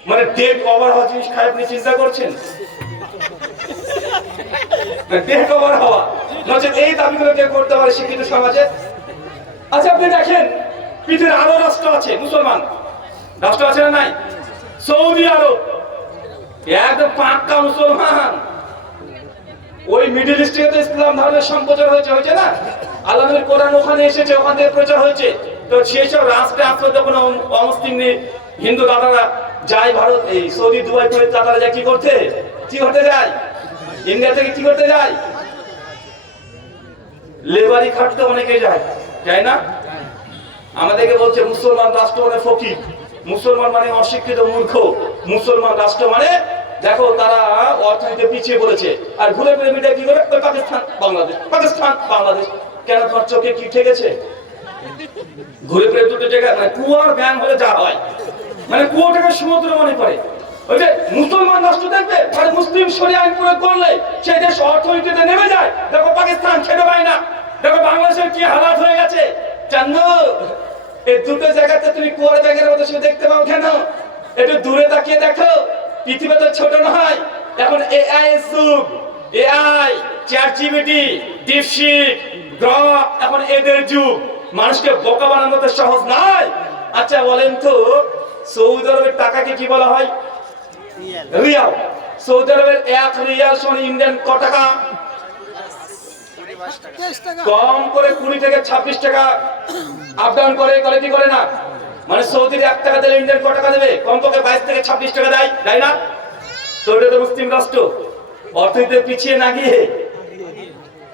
মানে ডেট ওভার হওয়া জিনিস খায় আপনি চিন্তা করছেন? ডেট ওভার হওয়া নচেত এই দাবিগুলো কে করতে পারে শিক্ষিত সমাজে? আচ্ছা আপনি দেখেন পৃথিবীর আরো রাষ্ট্র আছে, মুসলমান রাষ্ট্র আছে না নাই? সৌদি আরব একদম পাক্কা মুসলমান। ওই মিডল ইস্টে তো ইসলাম ধর্মের সম্প্রচার হয়েছে না, আল্লাহ নবীর কোরআন ওখানে এসেছে, ওখান থেকে প্রচার হয়েছে। তো সেই সব রাষ্ট্রে আসলে যখন অমুসলিম হিন্দু দাদারা যায় ভারত, এই সৌদি দুবাই কুয়েত দাদারা যায় কি করতে যায়, ইন্ডিয়া থেকে কি করতে যায়, লেবারি খাটতে অনেকে যায় না। আমাদেরকে বলছে মুসলমান রাষ্ট্র মানে ফকির, মুসলমান মানে অশিক্ষিত মূর্খ, মুসলমান রাষ্ট্র মানে দেখো তারা অর্থনীতি পিছিয়ে পড়েছে। আর ঘুরে ফিরে মিডিয়া কি করে, পাকিস্তান বাংলাদেশ, পাকিস্তান বাংলাদেশ। কেন তোমার চোখে কি ঠেকেছে? ঘুরে ফিরে দুটো জায়গায় মানে কুয়ার ব্যাং হলে যা হয়, মানে কুয়াটাকে সমুদ্র মনে করে। ওই যে মুসলমান রাষ্ট্র দেখবে মানে মুসলিম শরিয়া আইন প্রয়োগ করলে সেই দেশ অর্থনীতিতে নেমে যায়। দেখো পাকিস্তান খেতে পায় না, দেখো বাংলাদেশের কি হালাত হয়ে গেছে। জানো এই দুটো জায়গাতে তুমি কুয়ার জায়গার মতো শুধু দেখতে পাও কেন? একটু দূরে তাকিয়ে দেখো, পৃথিবী তো ছোট নয়। এখন এআই এর যুগ, এআই, চ্যাটজিপিটি, ডিপসিক, গ্রক, এখন এদের যুগ। মানুষকে বোকা বানানো তো সহজ নয়। আচ্ছা বলেন তো, সৌদি আরবের টাকাকে কি বলা হয়? রিয়াল। সৌদি আরবের 1 রিয়াল সমান ইন্ডিয়ান ক টাকা? কম করে 20 থেকে 26 টাকা আপ ডাউন করে কি করে না? মানে সৌদির 1 টাকা দিলে ইন্ডিয়ান ক টাকা দেবে? কমপক্ষে 22 থেকে 26 টাকা দেয় না? তো এটা তো মুসলিম রাষ্ট্র, অর্থনীতিতে পিছিয়ে না গিয়ে,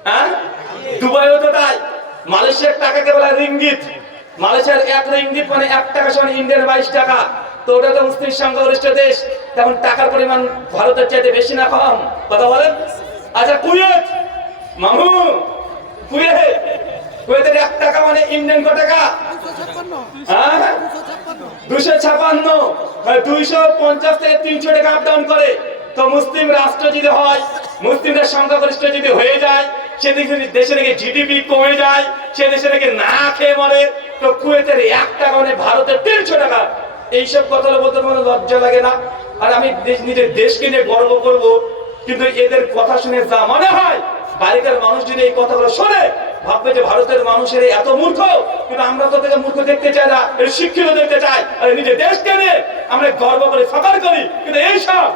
হ্যাঁ? দুবাইও তো তাই। মালয়েশিয়ার টাকাকে বলা রিঙ্গিত। মালয়েশিয়ার 1 রিঙ্গিত মানে 1 টাকা সমান ইন্ডিয়ান 22 টাকা। তো ওটা তো মুসলিম সংখ্যাগরিষ্ঠ দেশ, তখন টাকার পরিমাণ ভারতের চাইতে বেশি না কম? কথা বলেন। আচ্ছা কুয়েত, মামু, কুয়েতের 1 টাকা মানে ইন্ডিয়ান ক টাকা? 256, 250 থেকে 300 টাকা আপ ডাউন করে। তো মুসলিম রাষ্ট্র যদি হয়, মুসলিমদের সংখ্যাগরিষ্ঠ যদি হয়ে যায়, সে দেশে নাকি জিডিপি কমে যায়, সে দেশে নাকি না খেয়ে মরে। তো কুয়েতের 1 টাকা মানে ভারতের 300 টাকা। এইসব কথা বলতে কোনো লজ্জা লাগে না? আর আমি নিজের দেশকে নিয়ে গর্ব করব, কিন্তু এদের কথা শুনে যা মনে হয়, বাড়িটার মানুষ যদি এই কথাগুলো শোনে ভাববে যে ভারতের মানুষের এত মূর্খ। কিন্তু আমরা তো থেকে মূর্খ দেখতে চাই না, এর শিক্ষিত দেখতে চাই। আর নিজের দেশকে নিয়ে আমরা গর্ব করে ফখর করি, কিন্তু এইসব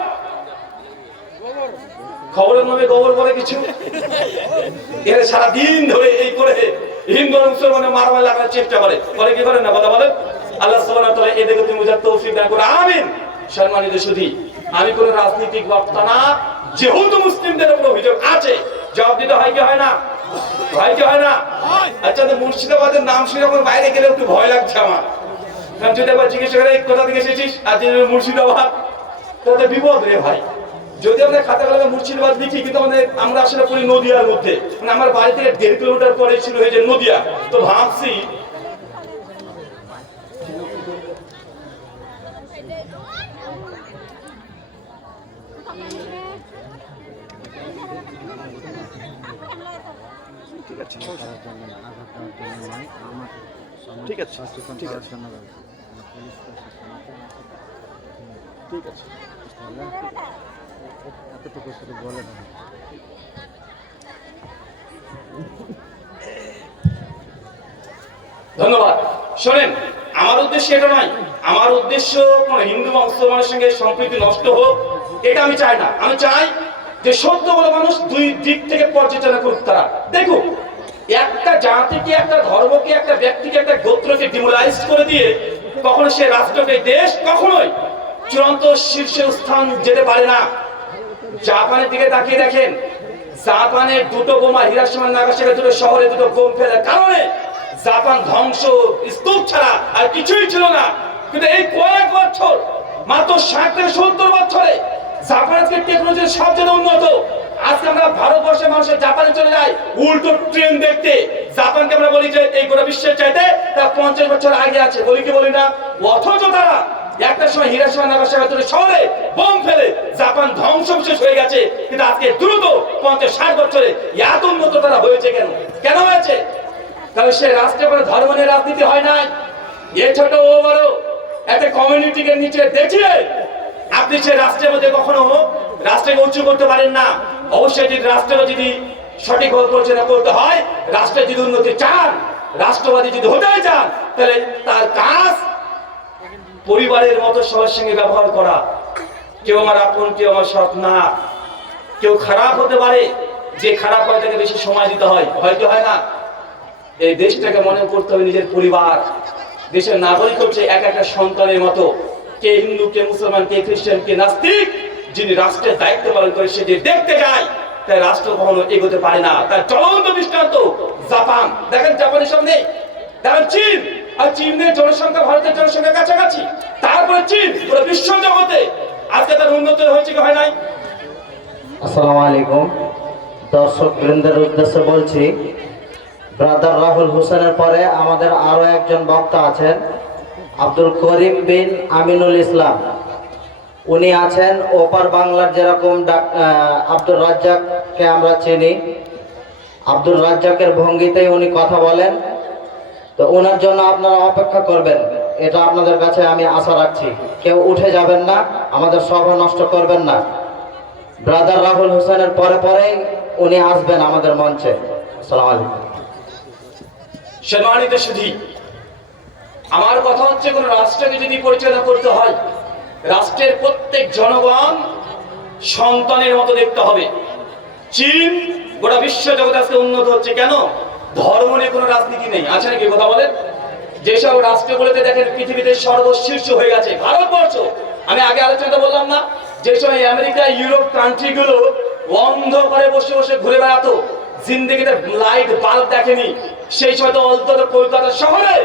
খবরের নামে গোবর বলে কিছু, এরা সারাদিন ধরে এই করে হিন্দু মুসলমানের মারামারি লাগানোর চেষ্টা করে কি করে না? কথা বলেন। আল্লাহ সুবহানাহু ওয়া তাআলা এদেরকে তুমি বুঝার তৌফিক দান করুন, আমিন। সম্মানিত সুধী, আমি কোন রাজনৈতিক বক্তা না। যেহেতু মুসলিমদের উপর অভিযোগ আছে, জবাব দিতে হয় কি হয় না? আচ্ছা, তো মুর্শিদাবাদের নাম শুনে আমার বাইরে গেলে একটু ভয় লাগছে আমার। কারণ যদি আবার জিজ্ঞেস করে কোথা থেকে এসেছিস, আর যদি মুর্শিদাবাদ, তাহলে বিপদ রে ভাই। যদি আমরা খাতা কলমে মুর্শিদাবাদ লিখি, কিন্তু আমরা আসলে পড়ি নদিয়ার মধ্যে, মানে আমার বাড়ি থেকে 1.5 কিলোমিটার পরে শুরু হয়েছে নদিয়া। তো ভাবছি ঠিক আছে, ধন্যবাদ। শোনেন, আমার উদ্দেশ্য এটা নয়। আমার উদ্দেশ্য কোন হিন্দু বা মুসলমানের সঙ্গে সম্প্রীতি নষ্ট হোক, এটা আমি চাই না। আমি চাই যে সত্য বলে মানুষ দুই দিক থেকে পর্যালোচনা করুক। তারা দেখুক, একটা জাতিকে, একটা ধর্মকে, একটা ব্যক্তিকে, একটা গোত্রকে ডিমোরালাইজ করে দিয়ে কখনো সে রাষ্ট্রকে, দেশ কখনোই চূড়ান্ত শীর্ষে স্থান যেতে পারে না। জাপানের দিকে তাকিয়ে দেখেন, জাপানের 2টো বোমা, হিরোশিমা নাগাসাকি 2টো শহরে 2টো বোম ফেলার কারণে জাপান ধ্বংস, স্তূপ ছাড়া আর কিছুই ছিল না। কিন্তু এই কয়েক বছর, মাত্র 60 থেকে 70 বছরে জাপানের টেকনোলজি সবচেয়ে উন্নত। আজকে আমরা ভারতবর্ষের মানুষের জাপানে চলে যাই উল্টো ট্রেন দেখতে। জাপানকে আমরা বলি যে এই গোটা বিশ্বের চাইতে তা 50 বছর আগে আছে, বলি কি বলি না? অথচ তারা একটা সময় হিরোশিমা নাগাসাকি 2টো শহরে বোম ফেলে জাপান ধ্বংসবিশেষ হয়ে গেছে। কিন্তু আজকে দ্রুত 50-60 বছরে এত উন্নত তারা হয়েছে। কেন হয়েছে? তাহলে সে রাষ্ট্রে কোনো ধর্ম নিয়ে রাজনীতি হয় নাই। এ ছোট ও বড় একটা কমিউনিটিকে নিচে দেখিয়ে আপনি সে রাষ্ট্রের মধ্যে কখনো রাষ্ট্রকে উঁচু করতে পারেন না। অবশ্যই যদি রাষ্ট্রকে যদি সঠিক পরিচালনা করতে হয়, রাষ্ট্রের যদি উন্নতি চান, রাষ্ট্রবাদী যদি হতে চান, তাহলে তার কাজ পরিবারের মতো সবার সঙ্গে ব্যবহার করা। কেউ আমার আপন, কেউ আমার সৎ না। কেউ খারাপ হতে পারে, যে খারাপ হয় তাকে বেশি সময় দিতে হয়, হয়তো হয় না। এই দেশটাকে মনে করতে হবে নিজের পরিবার। দেশের নাগরিক হচ্ছে এক একটা সন্তানের মতো, কে হিন্দু, কে মুসলমান, কে খ্রিস্টান, কে নাস্তিক। যিনি রাষ্ট্রের দায়িত্ব পালন করে সে যে দেখতে যায়, তাই রাষ্ট্র কখনো এগোতে পারে না। তার জ্বলন্ত দৃষ্টান্ত জাপান। দেখেন জাপানের সামনে, দেখেন চীন, আর চীনের জনসংখ্যা ভারতের জনসংখ্যার কাছাকাছি। তারপরে চীন পুরো বিশ্ব জগতে আজকে তার উন্নত হয়েছে কি হয় নাই? আসসালামু আলাইকুম। দর্শক বৃন্দের উদ্দেশ্যে বলছি, ব্রাদার রাহুল হোসেনের পরে আমাদের আরো একজন বক্তা আছেন, আব্দুল করিম বিন আমিনুল ইসলাম। উনি আছেন ওপার বাংলার, যেরকম আব্দুর রাজ্জাককে আমরা চিনি, আব্দুর রাজ্জাকের ভঙ্গিতেই উনি কথা বলেন। তো ওনার জন্য আপনারা অপেক্ষা করবেন, এটা আপনাদের কাছে আমি আশা রাখছি। কেউ উঠে যাবেন না, আমাদের সভা নষ্ট করবেন না। ব্রাদার রাহুল হোসেনের পরে পরেই উনি আসবেন আমাদের মঞ্চে। আসসালামু আলাইকুম। সম্মানিত সুধী, আমার কথা হচ্ছে, কোন রাষ্ট্রকে যদি পরিচালনা করতে হয়, রাষ্ট্রের প্রত্যেক জনগণ সন্তানের মতো দেখতে হবে। চীন গোটা বিশ্ব জগৎ আজকে উন্নত হচ্ছে কেন? ধর্ম নিয়ে কোনো রাজনীতি নেই। আছে নাকি কথা বলেন? যেসব রাষ্ট্রগুলোতে দেখেন পৃথিবীতে সর্বশীর্ষ হয়ে গেছে ভারতবর্ষ। আমি আগে আলোচনা বললাম না, যে সময় আমেরিকা, ইউরোপ কান্ট্রিগুলো বন্ধ করে বসে বসে ঘুরে বেড়াতো, জিন্দেগিতে লাইট বাল্ব দেখেনি, সেই সময় তো অন্তত কলকাতা শহরে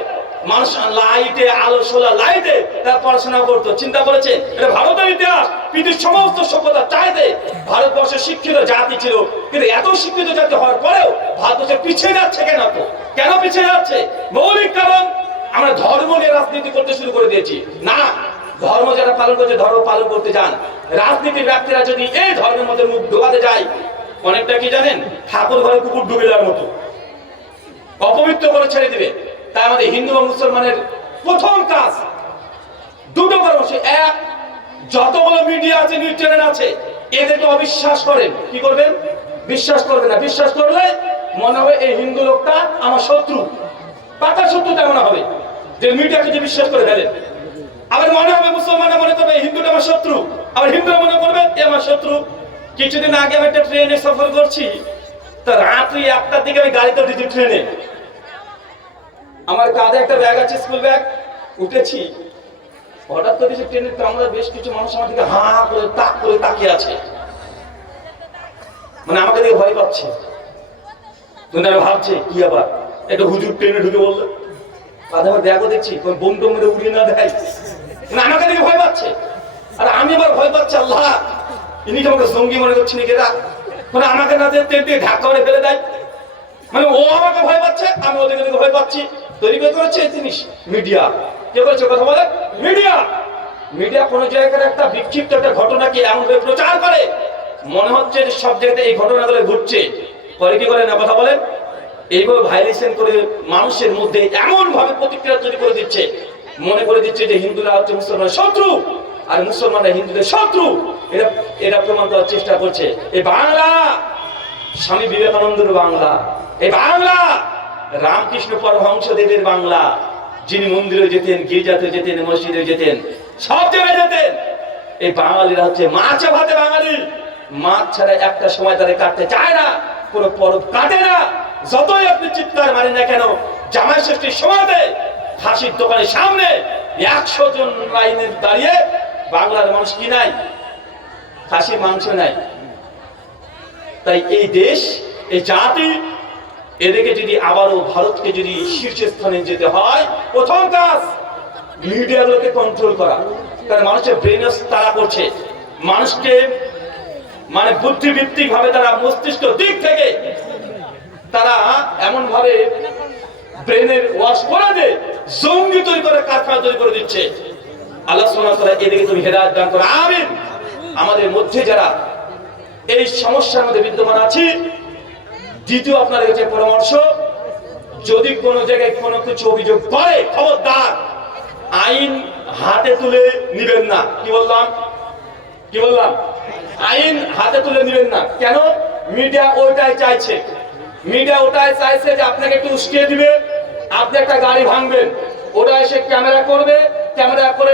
মানুষ লাইটে, আলো সোলা লাইটে তারা পড়াশোনা করতো। চিন্তা করেছে? এটা ভারতের ইতিহাস। পৃথিবীর সমস্ত সভ্যতা চাইতে ভারতবর্ষের শিক্ষিত জাতি ছিল, কিন্তু এত শিক্ষিত জাতি হওয়ার পরেও ভারতবর্ষ পিছিয়ে যাচ্ছে কেন? তো কেন পিছিয়ে যাচ্ছে? মৌলিক কারণ, আমরা ধর্ম নিয়ে রাজনীতি করতে শুরু করে দিয়েছি। না, ধর্ম যারা পালন করছে ধর্ম পালন করতে যান। রাজনীতির ব্যক্তিরা যদি এই ধর্মের মধ্যে মুখ ঢোকাতে যায়, অনেকটা কি জানেন, ঠাকুর ঘরে কুকুর ডুবে যাওয়ার মতো, অপবিত্র করে ছেড়ে দিবে। তাই আমাদের হিন্দু ও মুসলমানের প্রথম কাজ দুটো পরামর্শ। এক, যতগুলো মিডিয়া আছে, নিউজ চ্যানেল আছে, এদেরকে অবিশ্বাস করেন। কি করবেন? বিশ্বাস করবেন না। বিশ্বাস করলে মনে হবে এই হিন্দু লোকটা আমার শত্রু, পাকা শত্রু তেমন হবে, যে মিডিয়াকে যে বিশ্বাস করে ফেলেন। আবার মনে হবে মুসলমানরা মনে করবে হিন্দুটা আমার শত্রু, আবার হিন্দুরা মনে করবে এ আমার শত্রু। কিছুদিন আগে আমি একটা ট্রেনে সফর করছি, তো রাত্রি 1টার দিকে আমি গাড়িতে উঠেছি। ট্রেনে আমার কাঁধে একটা ব্যাগ আছে, স্কুল ব্যাগ, উঠেছি। হঠাৎ করে দেখি ট্রেনের কামরা বেশ কিছু মানুষ আমার দিকে হা করে তাক করে তাকিয়ে আছে, মানে আমাকে দেখে ভয় পাচ্ছে। ভাবছে কি আবার একটা হুজুর ট্রেনে ঢুকে বললো, কাঁধে আমার ব্যাগও দেখছি, বোম টোম মেরে উড়িয়ে না দেয়, মানে আমাকে দেখে ভয় পাচ্ছে। আর আমি আবার ভয় পাচ্ছি, আল্লাহ ইনি কি আমাকে জঙ্গি মনে করছি নাকি এরা, মানে আমাকে না ট্রেন থেকে ধাক্কা করে ফেলে দেয়। মানে ও আমাকে ভয় পাচ্ছে, আমি ওদেরকে দেখে ভয় পাচ্ছি। তৈরি করেছে এই জিনিস মিডিয়া। কে করেছে কথা বলে? মিডিয়া। মিডিয়া কোন জায়গায় একটা বিক্ষিপ্ত একটা ঘটনাকে এমন ভাবে প্রচার করে, মনে হচ্ছে যে সব জায়গাতে এই ঘটনাগুলো ঘটছে। করে কি করে না কথা বলেন? এইভাবে ভাইলেশন করে মানুষের মধ্যে এমন ভাবে প্রতিক্রিয়া তৈরি করে দিচ্ছে, মনে করে দিচ্ছে যে হিন্দুরা হচ্ছে মুসলমানের শত্রু আর মুসলমানরা হিন্দুদের শত্রু। এটা প্রমাণ করার চেষ্টা করছে। এই বাংলা স্বামী বিবেকানন্দের বাংলা, এই বাংলা রামকৃষ্ণ পরমহংসদেবের বাংলা। যিনি মন্দিরে যেতেন, গির্জাতে যেতেন, মসজিদে যেতেন, সব জায়গায় যেতেন। এই বাঙালিরা হচ্ছে মাছে ভাতে বাঙালি। মাছ ছাড়া একটা সময় তাদের কাটতে চায় না, কোনো পরব কাটে না। যতই আপনি চিৎকার মারেন না কেন, জামাই ষষ্ঠীর সময়তে ফাঁসির দোকানের সামনে 100 জন লাইনে দাঁড়িয়ে বাংলার মানুষ কি নাই? খাসির মাংস নাই। তাই এই দেশ, এই জাতি, এদেরকে যদি আবারও ভারতকে যদি শীর্ষস্থানে যেতে হয়, প্রথম কাজ মিডিয়াগুলোকে কন্ট্রোল করা। কারণ মানুষের ব্রেন তারা করছে, মানুষকে মানে বুদ্ধিভিত্তিক ভাবে তারা মস্তিষ্ক দিক থেকে তারা এমন ভাবে ব্রেনের ওয়াশ করে দে, জঙ্গি তৈরি করে, কারখানা তৈরি করে দিচ্ছে। আল্লাহ সুবহানাহু ওয়া তাআলা এদিকে তুমি হেদায়েত দান করো, আমিন। আমাদের মধ্যে যারা এই সমস্যার মধ্যে বিদ্যমান আছি, দ্বিতীয় আপনার কাছে পরামর্শ, যদি কোনো জায়গায় কোনো কিছু অভিযোগ করে, খবরদার আইন হাতে তুলে নিবেন না। কি বললাম? কি বললাম? আইন হাতে তুলে নিবেন না। কেন? মিডিয়া ওইটাই চাইছে। মিডিয়া ওটাই চাইছে যে আপনাকে একটু উস্কিয়ে দিবে, আপনি একটা গাড়ি ভাঙবেন, ওটা এসে ক্যামেরা করবে, ক্যামেরা করে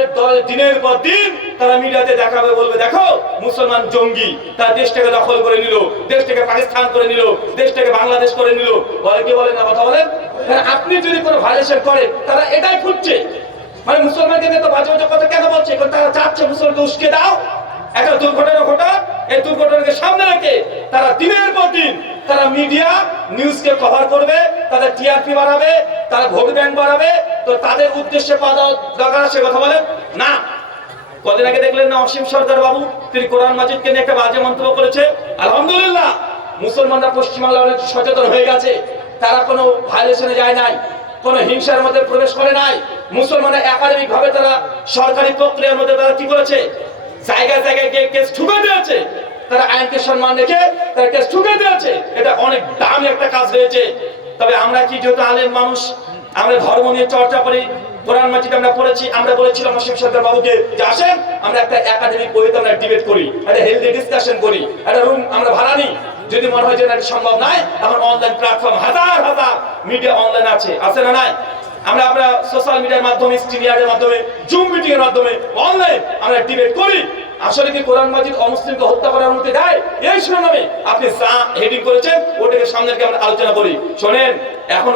দিনের পর দিন তারা মিডিয়াতে দেখাবে, বলবে দেখো মুসলমান জঙ্গি, তারা দেশটাকে দখল করে নিল, দেশটাকে পাকিস্তান করে নিল, দেশটাকে বাংলাদেশ করে নিল। বলে কি বলে না, কথা বলেন? আপনি যদি কোনো ভায়োলেশন করেন তারা এটাই খুঁজছে, মানে মুসলমানকে নিয়ে তো বাজে বাজে কথা কেন বলছে? কারণ তারা চাচ্ছে মুসলমানকে উস্কে দাও, একটা দুর্ঘটনা ঘটাক, এই দুর্ঘটনাকে সামনে রেখে তারা দিনের পর দিন তারা মিডিয়া নিউজকে কভার করবে, তাদের টিআরপি বাড়াবে, তারা ভোট ব্যাংক বাড়াবে। তো তাদের উদ্দেশ্যে পাওয়া দরকার আছে, কথা বলেন না? কদিন আগে দেখলেন না অসীম সরকার বাবু, তিনি কোরআন মাজিদকে নিয়ে একটা বাজে মন্তব্য করেছে। আলহামদুলিল্লাহ মুসলমানরা পশ্চিমবাংলায় অনেক সচেতন হয়ে গেছে, তারা কোনো ভায়োলেশনে যায় নাই, কোনো হিংসার মধ্যে প্রবেশ করে নাই। মুসলমানরা একাডেমিক ভাবে তারা সরকারি প্রক্রিয়ার মধ্যে তারা কি করেছে, জায়গায় জায়গায় গিয়ে কেস ঠুকে দিয়েছে, তারা আইনকে সম্মান রেখে তারা কেস ঠুকে দিয়েছে। এটা অনেক দামি একটা কাজ হয়েছে। তবে আমরা কি, যেহেতু আলেম মানুষ, আমরা ধর্ম নিয়ে চর্চা করি, কোরআন মাজিদ আমরা পড়েছি, আমরা বলেছিলাম অসীম সরকার বাবুকে যে আসেন আমরা একটা একাডেমিক বইতে আমরা ডিবেট করি, একটা হেলদি ডিসকাশন করি, একটা রুম আমরা ভাড়া নিই। যদি মনে হয় যে এটা সম্ভব নয়, এখন অনলাইন প্ল্যাটফর্ম হাজার হাজার মিডিয়া অনলাইন আছে না নাই? আমরা সোশ্যাল মিডিয়ার মাধ্যমে, স্ট্রিমিয়ারের মাধ্যমে, জুম মিটিং এর মাধ্যমে অনলাইন আমরা ডিবেট করি। আসলে কি কোরআন মাজিদ অমুসলিমকে হত্যা করার অনুমতি দেয়? এই শিরোনামে আপনি যা হেডিং করেছেন ওটাকে সামনে রেখে আমরা আলোচনা করি। শোনেন, এখন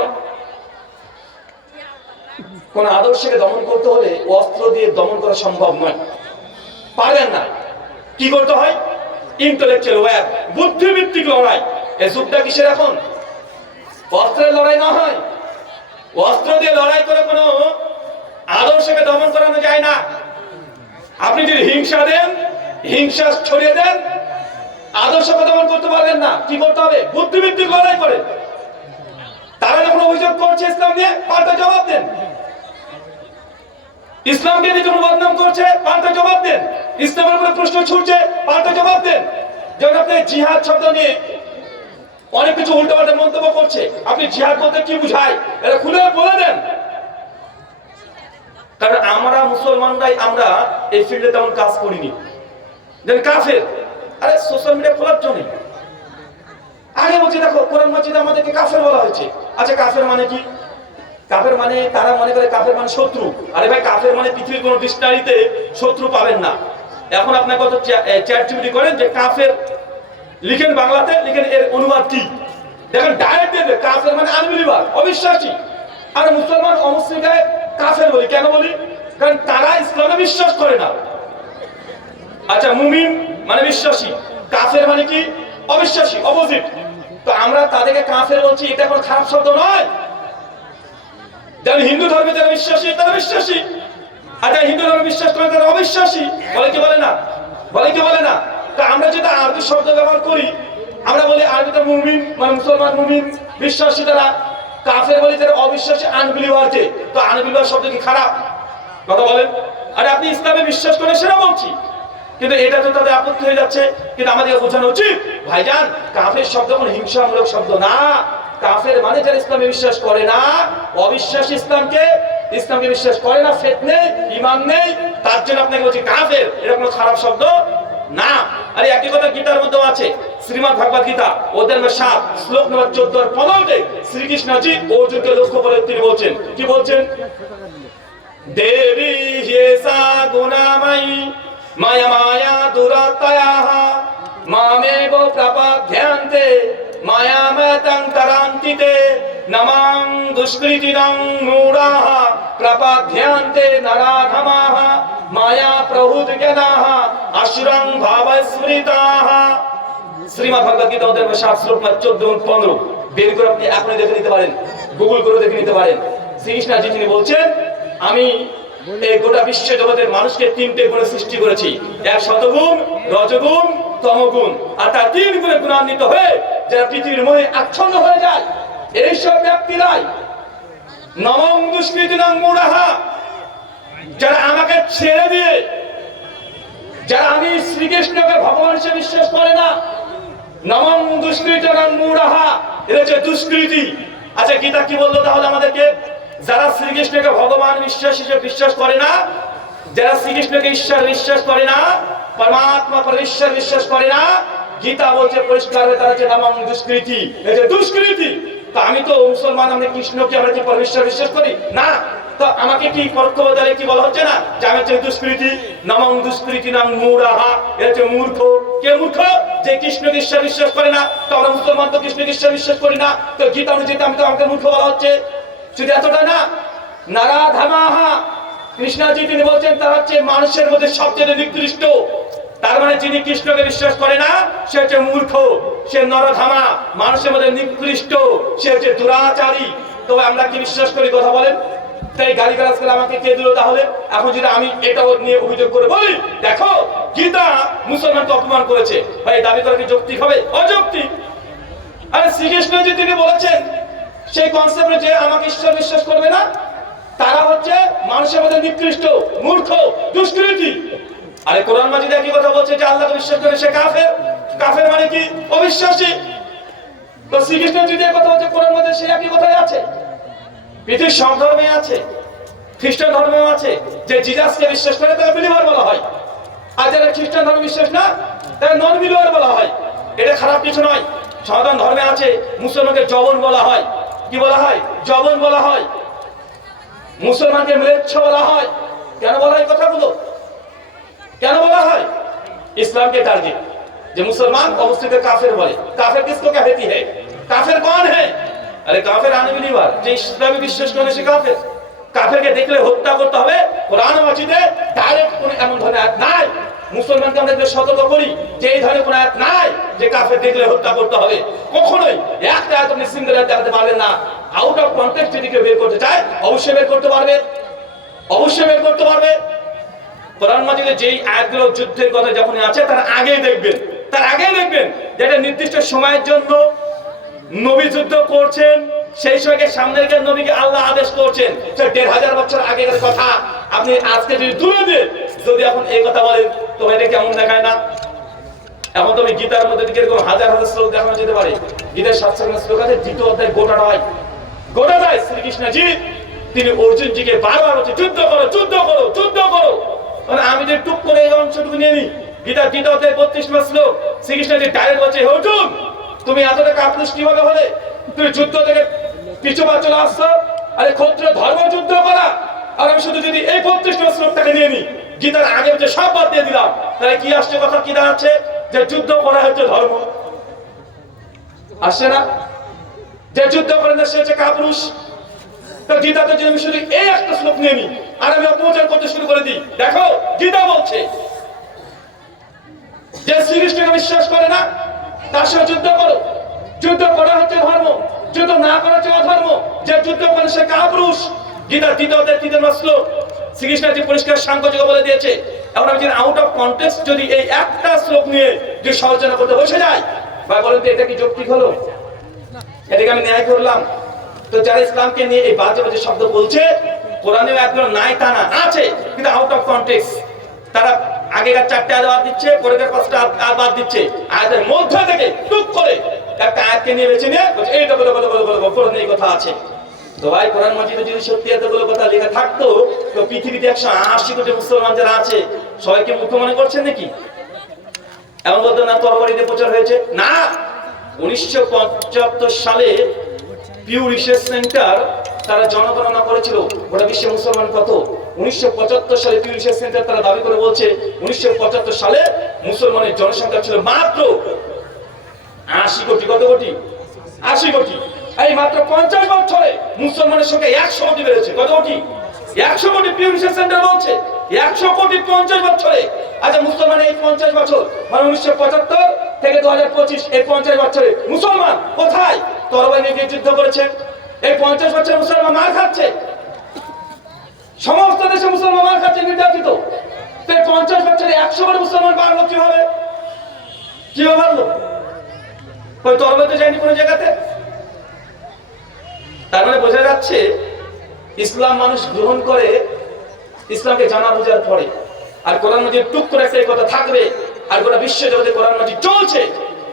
কোন আদর্শকে দমন করতে হলে অস্ত্র দিয়ে দমন করা সম্ভব নয়, পারেন না। কি করতে হয়? ইন্টেলেকচুয়াল ওয়্যার, বুদ্ধিভিত্তিক লড়াই। এই যুগটা কিসের এখন? অস্ত্রের লড়াই না হয়, অস্ত্র দিয়ে লড়াই করে কোনো আদর্শকে দমন করানো যায় না। আপনি যদি হিংসা দেন, হিংসা ছড়িয়ে দেন, আদর্শকে দমন করতে পারবেন না। কি করতে হবে? বুদ্ধিভিত্তিক লড়াই করে। তারা যখন অভিযোগ করছে ইসলাম নিয়ে, পাল্টা জবাব দেন। ইসলামকে নিয়ে যখন বদনাম করছে, পাল্টা জবাব দেন। ইসলামের উপরে প্রশ্ন ছুটছে, পাল্টা জবাব দেন। যখন আপনি জিহাদ শব্দ নিয়ে অনেক কিছু উল্টোপাল্টা মন্তব্য করছে, আপনি জিহাদ বলতে কি বুঝায় এটা খুলে বলে দেন। কারণ আমরা মুসলমানরাই আমরা এই ফিল্ডে তেমন কাজ করিনি। যেন কাফের, আরে সোশ্যাল মিডিয়া খোলার জন্য আগে বলছি দেখো কোরআন মাজিদে আমাদেরকে কাফের বলা হয়েছে। আচ্ছা কাফের মানে কি? কাফের মানে তারা মনে করে কাফের মানে শত্রু। আরে ভাই, কাফের মানে পৃথিবীর কোন ডিকশনারিতে শত্রু পাবেন না। এখন আপনাকে কত চ্যাট জিপিটি করেন যে কাফের লিখেন বাংলাতে, লিখেন এর অনুবাদ কি, দেখেন ডাইরেক্ট দেবে কাফের মানে আনবিলিভার, অবিশ্বাসী। আর মুসলমান অমুসলিমকে কাফের বলি কেন বলি? কারণ তারা ইসলামে বিশ্বাস করে না। আচ্ছা মুমিন মানে বিশ্বাসী, কাফের মানে কি? অবিশ্বাসী, অপোজিট। তো আমরা তাদেরকে কাফের বলছি, এটা কোনো খারাপ শব্দ নয়। যারা হিন্দু ধর্মে যারা বিশ্বাসী তারা বিশ্বাসী, আর যারা হিন্দু ধর্মে বিশ্বাস করে তারা অবিশ্বাসী। বলে কি বলে না? বলে কি বলে না? তা আমরা যেটা আরবি শব্দ ব্যবহার করি, আমরা বলি আরবিতে মুমিন মানে মুসলমান, মুমিন বিশ্বাসী তারা, কাফের বলি যারা অবিশ্বাসী, আনবিলিভারকে। তো আনবিলিভার শব্দ কি খারাপ? কথা বলেন। আরে আপনি ইসলামে বিশ্বাস করেন সেটা বলছি, কিন্তু এটা তো তাদের আপত্তি হয়ে যাচ্ছে। কিন্তু আমাদের বোঝানো উচিত ভাইজান, কাফের শব্দ কোনো হিংসামূলক শব্দ না। কাফের মানে যারা ইসলামে বিশ্বাস করে না, অবিশ্বাসী, ইসলামকে বিশ্বাস করে না, ফেত নেই, ঈমান নেই, তার জন্য আপনাকে বলছি কাফের। এটা কোনো খারাপ শব্দ না। আরে একই কথা গীতার মধ্যেও আছে, শ্রীমদ্ ভগবত গীতা অধ্যায় নম্বর 7 শ্লোক নম্বর 14 আর 15তে শ্রীকৃষ্ণজি অর্জুনকে লক্ষ্য করে তিনি বলছেন, কি বলছেন? দেবী হেসা গুণাময়ী মায়া মায়া দুরাতয়াহ মামেব প্রপদ্যন্তে মায়ামতং তরান্তিতে নমাং দুষ্কৃতিনং মূঢ়াঃ প্রপদ্যন্তে নরাধমাঃ মায়া প্রভূতজ্ঞানাঃ আসুরং ভাবস্মৃতাঃ। শ্রীমদ্ ভগবত গীতা অধ্যায় 7 শ্লোক 14 ও 15 বের করে আপনি এখনই দেখে নিতে পারেন, গুগল করে দেখে নিতে পারেন। শ্রীকৃষ্ণজি তিনি বলছেন, আমি এই গোটা বিশ্ব জগতের মানুষকে 3টে গুণে সৃষ্টি করেছি, এক সতগুণ, রজগুণ, তমগুণ। আর তার 3 গুণে গুণান্বিত হয়ে যারা পৃথিবীর মোহে আচ্ছন্ন হয়ে যায়, এইসব ব্যক্তিরাই নমং দুষ্কৃতিনং মূঢ়াঃ, যারা আমাকে ছেড়ে দিয়ে, যারা আমি শ্রীকৃষ্ণকে ভগবান হিসেবে বিশ্বাস করে না, নমং দুষ্কৃতিনং মূঢ়াঃ, এটা হচ্ছে দুষ্কৃতি। আচ্ছা গীতা কি বললো তাহলে আমাদেরকে? যারা শ্রীকৃষ্ণকে ভগবান বিশ্বাস করে না, যারা শ্রীকৃষ্ণকে ঈশ্বর বিশ্বাস করে না, পরমাত্মা ঈশ্বর বিশ্বাস করে না, গীতা বলছে পরিষ্কার হয়ে তারা যে নামং দুষ্কৃতি, এই যে দুষ্কৃতি। তো আমি তো মুসলমান, আমরা কৃষ্ণকে আমরা কি পরমেশ্বর বিশ্বাস করি না? তো আমাকে কি পরোক্ষ বদলে কি বলা হচ্ছে না যে আমি হচ্ছে দুষ্কৃতি, নমং দুষ্কৃতি নাম মূঢ়াহা, এ হচ্ছে মূর্খ। কে মূর্খ? যে কৃষ্ণকে ঈশ্বর বিশ্বাস করে না। তো আমরা মুসলমান তো কৃষ্ণকে ঈশ্বর বিশ্বাস করি না, তো গীতা অনুযায়ী আমি তো আমাকে মূর্খ বলা হচ্ছে। শুধু এতটা না, নারাধামাহা, কৃষ্ণজি তিনি বলছেন তার হচ্ছে মানুষের মধ্যে সবচেয়ে নিকৃষ্ট। তার মানে যিনি কৃষ্ণকে বিশ্বাস করে না সে হচ্ছে মূর্খ, সে নরধামা, মানুষের মধ্যে নিকৃষ্ট, সে হচ্ছে দুরাচারী। তবে আমরা কি বিশ্বাস করি কথা বলেন? তাই গালিগালাজ করে আমাকে কে দিল তাহলে? এখন যদি আমি এটাও নিয়ে অভিযোগ করে বলি দেখো গীতা মুসলমানকে অপমান করেছে, ভাই দাবি করা কি যৌক্তিক হবে? অযৌক্তিক। আরে শ্রীকৃষ্ণজি তিনি বলেছেন সেই কনসেপ্টে যে আমাকে ঈশ্বর বিশ্বাস করবে না তারা হচ্ছে মানুষের মধ্যে নিকৃষ্ট, মূর্খ, দুষ্কৃতী। আরে কোরআন মাজিদে একই কথা বলছে যে আল্লাহকে বিশ্বাস করে সে কাফের। কাফের মানে কি? অবিশ্বাসী। তো শ্রীকৃষ্ণ যদি কথা বলছে কোরআন মাঝে সে একই কথাই আছে। পৃথিবীর সব ধর্মে আছে, খ্রিস্টান ধর্মেও আছে, যে জিজাসকে বিশ্বাস করে তাকে বিলিভার বলা হয়, আর যারা খ্রিস্টান ধর্মে বিশ্বাস না তাকে নন বিলিভার বলা হয়। এটা খারাপ কিছু নয়। সনাতন ধর্মে আছে মুসলমানকে জবন বলা হয়। কি বলা হয়? জবন বলা হয়। মুসলমানকে ম্লেচ্ছ বলা হয়। কেন বলা হয় কথাগুলো? কেন বলা হয়? इस्लाम के टारगेट जो मुसलमान अवस्थित काफिर बोले। काफिर किसको कहती है? काफिर कौन है? अरे काफिर आने भी नहीं बार जो इस्लामी विश्वास करने से काफिर। काफिर के देखले हत्या করতে হবে কোরআন মাজিদে ডাইরেক্ট কোন এমন ধরনের আয়াত নাই। মুসলমানকে আমরা সতর্ক করি যে এই ধরনের কোন আয়াত নাই যে কাফির দেখলে হত্যা করতে হবে। কখনোই একটা আয়াত আপনি সিঙ্গেল আয়াত দেখাতে পারবেন না। আউট অফ কনটেক্সট যদি কেউ বের করতে চায় অবশ্যই বের করতে পারবে, অবশ্যই বের করতে পারবে। কোরআন মাজিদে যেই আয়াতগুলো যুদ্ধের কথা যখন আছে তার আগেই দেখবেন, তার আগেই দেখবেন যে এটা নির্দিষ্ট সময়ের জন্য নবী যুদ্ধ করছেন, সেই সময়কে সামনে রেখে নবীকে আল্লাহ আদেশ করছেন। সে ১৫০০ বছর আগের কথা আপনি আজকে যদি তুলে দিয়ে যদি এখন এই কথা বলেন তো এটা কেমন দেখায় না? এখন তুমি গীতার মধ্যে এরকম হাজার হাজার শ্লোক দেখানো যেতে পারে। গীতার ৭০০ শ্লোক আছে, দ্বিতীয় অধ্যায় গোটাটাই শ্রীকৃষ্ণজি তিনি অর্জুনজিকে বারবার বলছে যুদ্ধ করো, যুদ্ধ করো, যুদ্ধ করো। মানে আমি যে টুক করে এই অংশটুকু নিয়ে নিই, গীতার দ্বিতীয় অধ্যায় ৩২ শ্লোক শ্রীকৃষ্ণজি ডাইরেক্ট বলছে হে অর্জুন তুমি এতটা কাপুরুষ কিভাবে হলে? তুমি যুদ্ধ থেকে পিছু পা চলে আসছো। আরে ক্ষত্রিয় ধর্ম যুদ্ধ করা, আর আমি শুধু যদি এই ৩২ শ্লোকটাকে নিয়ে নিই, গীতার আগে যে সব বাদ দিয়ে দিলাম, তাহলে কি আসছে? কথা কি দাঁড়াচ্ছে? যে যুদ্ধ করা হচ্ছে ধর্ম। আসছে না? যে যুদ্ধ করে না সে হচ্ছে কাপুরুষ। তো গীতাতে যদি আমি শুধু এই একটা শ্লোক নিয়ে নিই আর আমি অপপ্রচার করতে শুরু করে দিই, দেখো গীতা বলছে যে শ্রীকৃষ্ণকে বিশ্বাস করে না তার সঙ্গে যুদ্ধ করো। যুদ্ধ করা হচ্ছে ধর্ম, যুদ্ধ না করা হচ্ছে অধর্ম। যে যুদ্ধ করে সে কাপুরুষ। গীতার দ্বিতীয় অধ্যায় ৩ শ্লোক শ্রীকৃষ্ণজি পরিষ্কার সাংখ্যযোগ বলে দিয়েছে। এখন আমি যদি আউট অফ কনটেক্সট যদি এই একটা শ্লোক নিয়ে যে সমালোচনা করতে বসে যাই, বা বলেন তো এটা কি যৌক্তিক হলো? এটাকে আমি ন্যায় করলাম? তো যারা ইসলামকে নিয়ে এই বাজে বাজে শব্দ বলছে, কোরআনে একগুলো নাই তা না, আছে কিন্তু আউট অফ কনটেক্সট। তারা আগেকার ৪টে আয়াত বাদ দিচ্ছে, পরের ৫টা আয়াত বাদ দিচ্ছে। আয়াতের মধ্যে থেকে টুক করে একটা আয়াতকে নিয়ে বেছে নিয়ে এইটা বলে বলে বলে বলে কোরআনে এই কথা আছে। তো ভাই কোরআন মাজিদে যদি সত্যি এতগুলো কথা লেখা থাকতো তো পৃথিবীতে ১৮০ কোটি মুসলমান যারা আছে সবাইকে মূর্খ মনে করছেন নাকি? এমন বলতো না তরবারিতে প্রচার হয়েছে না। ১৯৭৫ সালে পিউ রিসার্চ সেন্টার তারা জনগণনা করেছিল গোটা বিশ্বে মুসলমান কত। ১৯৭৫ সালে পিউ রিসার্চ সেন্টার তারা দাবি করে বলছে ১৯৭৫ সালে মুসলমানের জনসংখ্যা ছিল মাত্র ৮০ কোটি। কত কোটি? ৮০ কোটি। এই মাত্র ৫০ বছরে মুসলমানের সংখ্যা ১০০ কোটি বেড়েছে। কত কোটি? ১০০ কোটি। পিউ রিসার্চ সেন্টার বলছে ১০০ কোটি ৫০ বছরে। আচ্ছা মুসলমান এই ৫০ বছর মানে ১৯৭৫ থেকে ২০২৫ এই ৫০ বছরে মুসলমান কোথায়? তরবারি নিয়ে যুদ্ধ করেছে। এই ৫০ বছরে মুসলমান মার খাচ্ছে, সমস্ত দেশে মুসলমান মার খাচ্ছে, নির্যাতিত। ৫০ বছরে ১০০ কোটি মুসলমান বাড়লো কিভাবে? কিভাবে বাড়লো? ওই তরবারিতে যায়নি কোনো জায়গাতে। তার মানে বোঝা যাচ্ছে ইসলাম মানুষ গ্রহণ করে ইসলামকে জানা বোঝার পরে। আর কোরআন মাজিদ টুক করে একটা কথা থাকবে আর গোটা বিশ্ব জগতে কোরআন মাজিদ চলছে।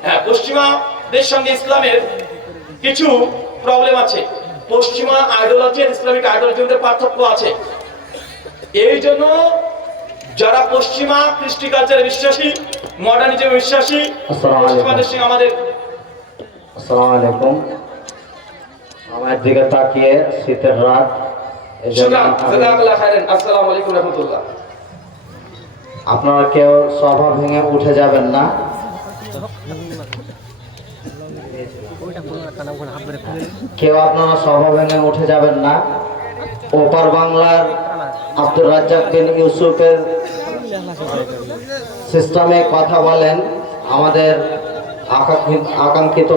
হ্যাঁ, পশ্চিমা দেশের সঙ্গে ইসলামের কিছু প্রবলেম আছে। পশ্চিমা আইডিওলজি আর ইসলামিক আইডিওলজির মধ্যে পার্থক্য আছে। এই জন্য যারা পশ্চিমা কৃষ্টি কালচারে বিশ্বাসী, মডার্নিজমে বিশ্বাসী, পশ্চিমাদের সঙ্গে আমাদের আসসালামু আলাইকুম। আমার দিকে তাকিয়ে শীতের রাত শুকরান, জাযাকাল্লাহু খাইরান। আসসালামু আলাইকুম ওয়া রাহমাতুল্লাহ। আপনারা কেউ সভা ভেঙে উঠে যাবেন না। কেউ আপনারা সভা ভেঙে উঠে যাবেন না। ওপার বাংলার আব্দুর রাজ্জাক বিন ইউসুফের সিস্টেমে কথা বলেন। আমাদের আকাঙ্ক্ষিত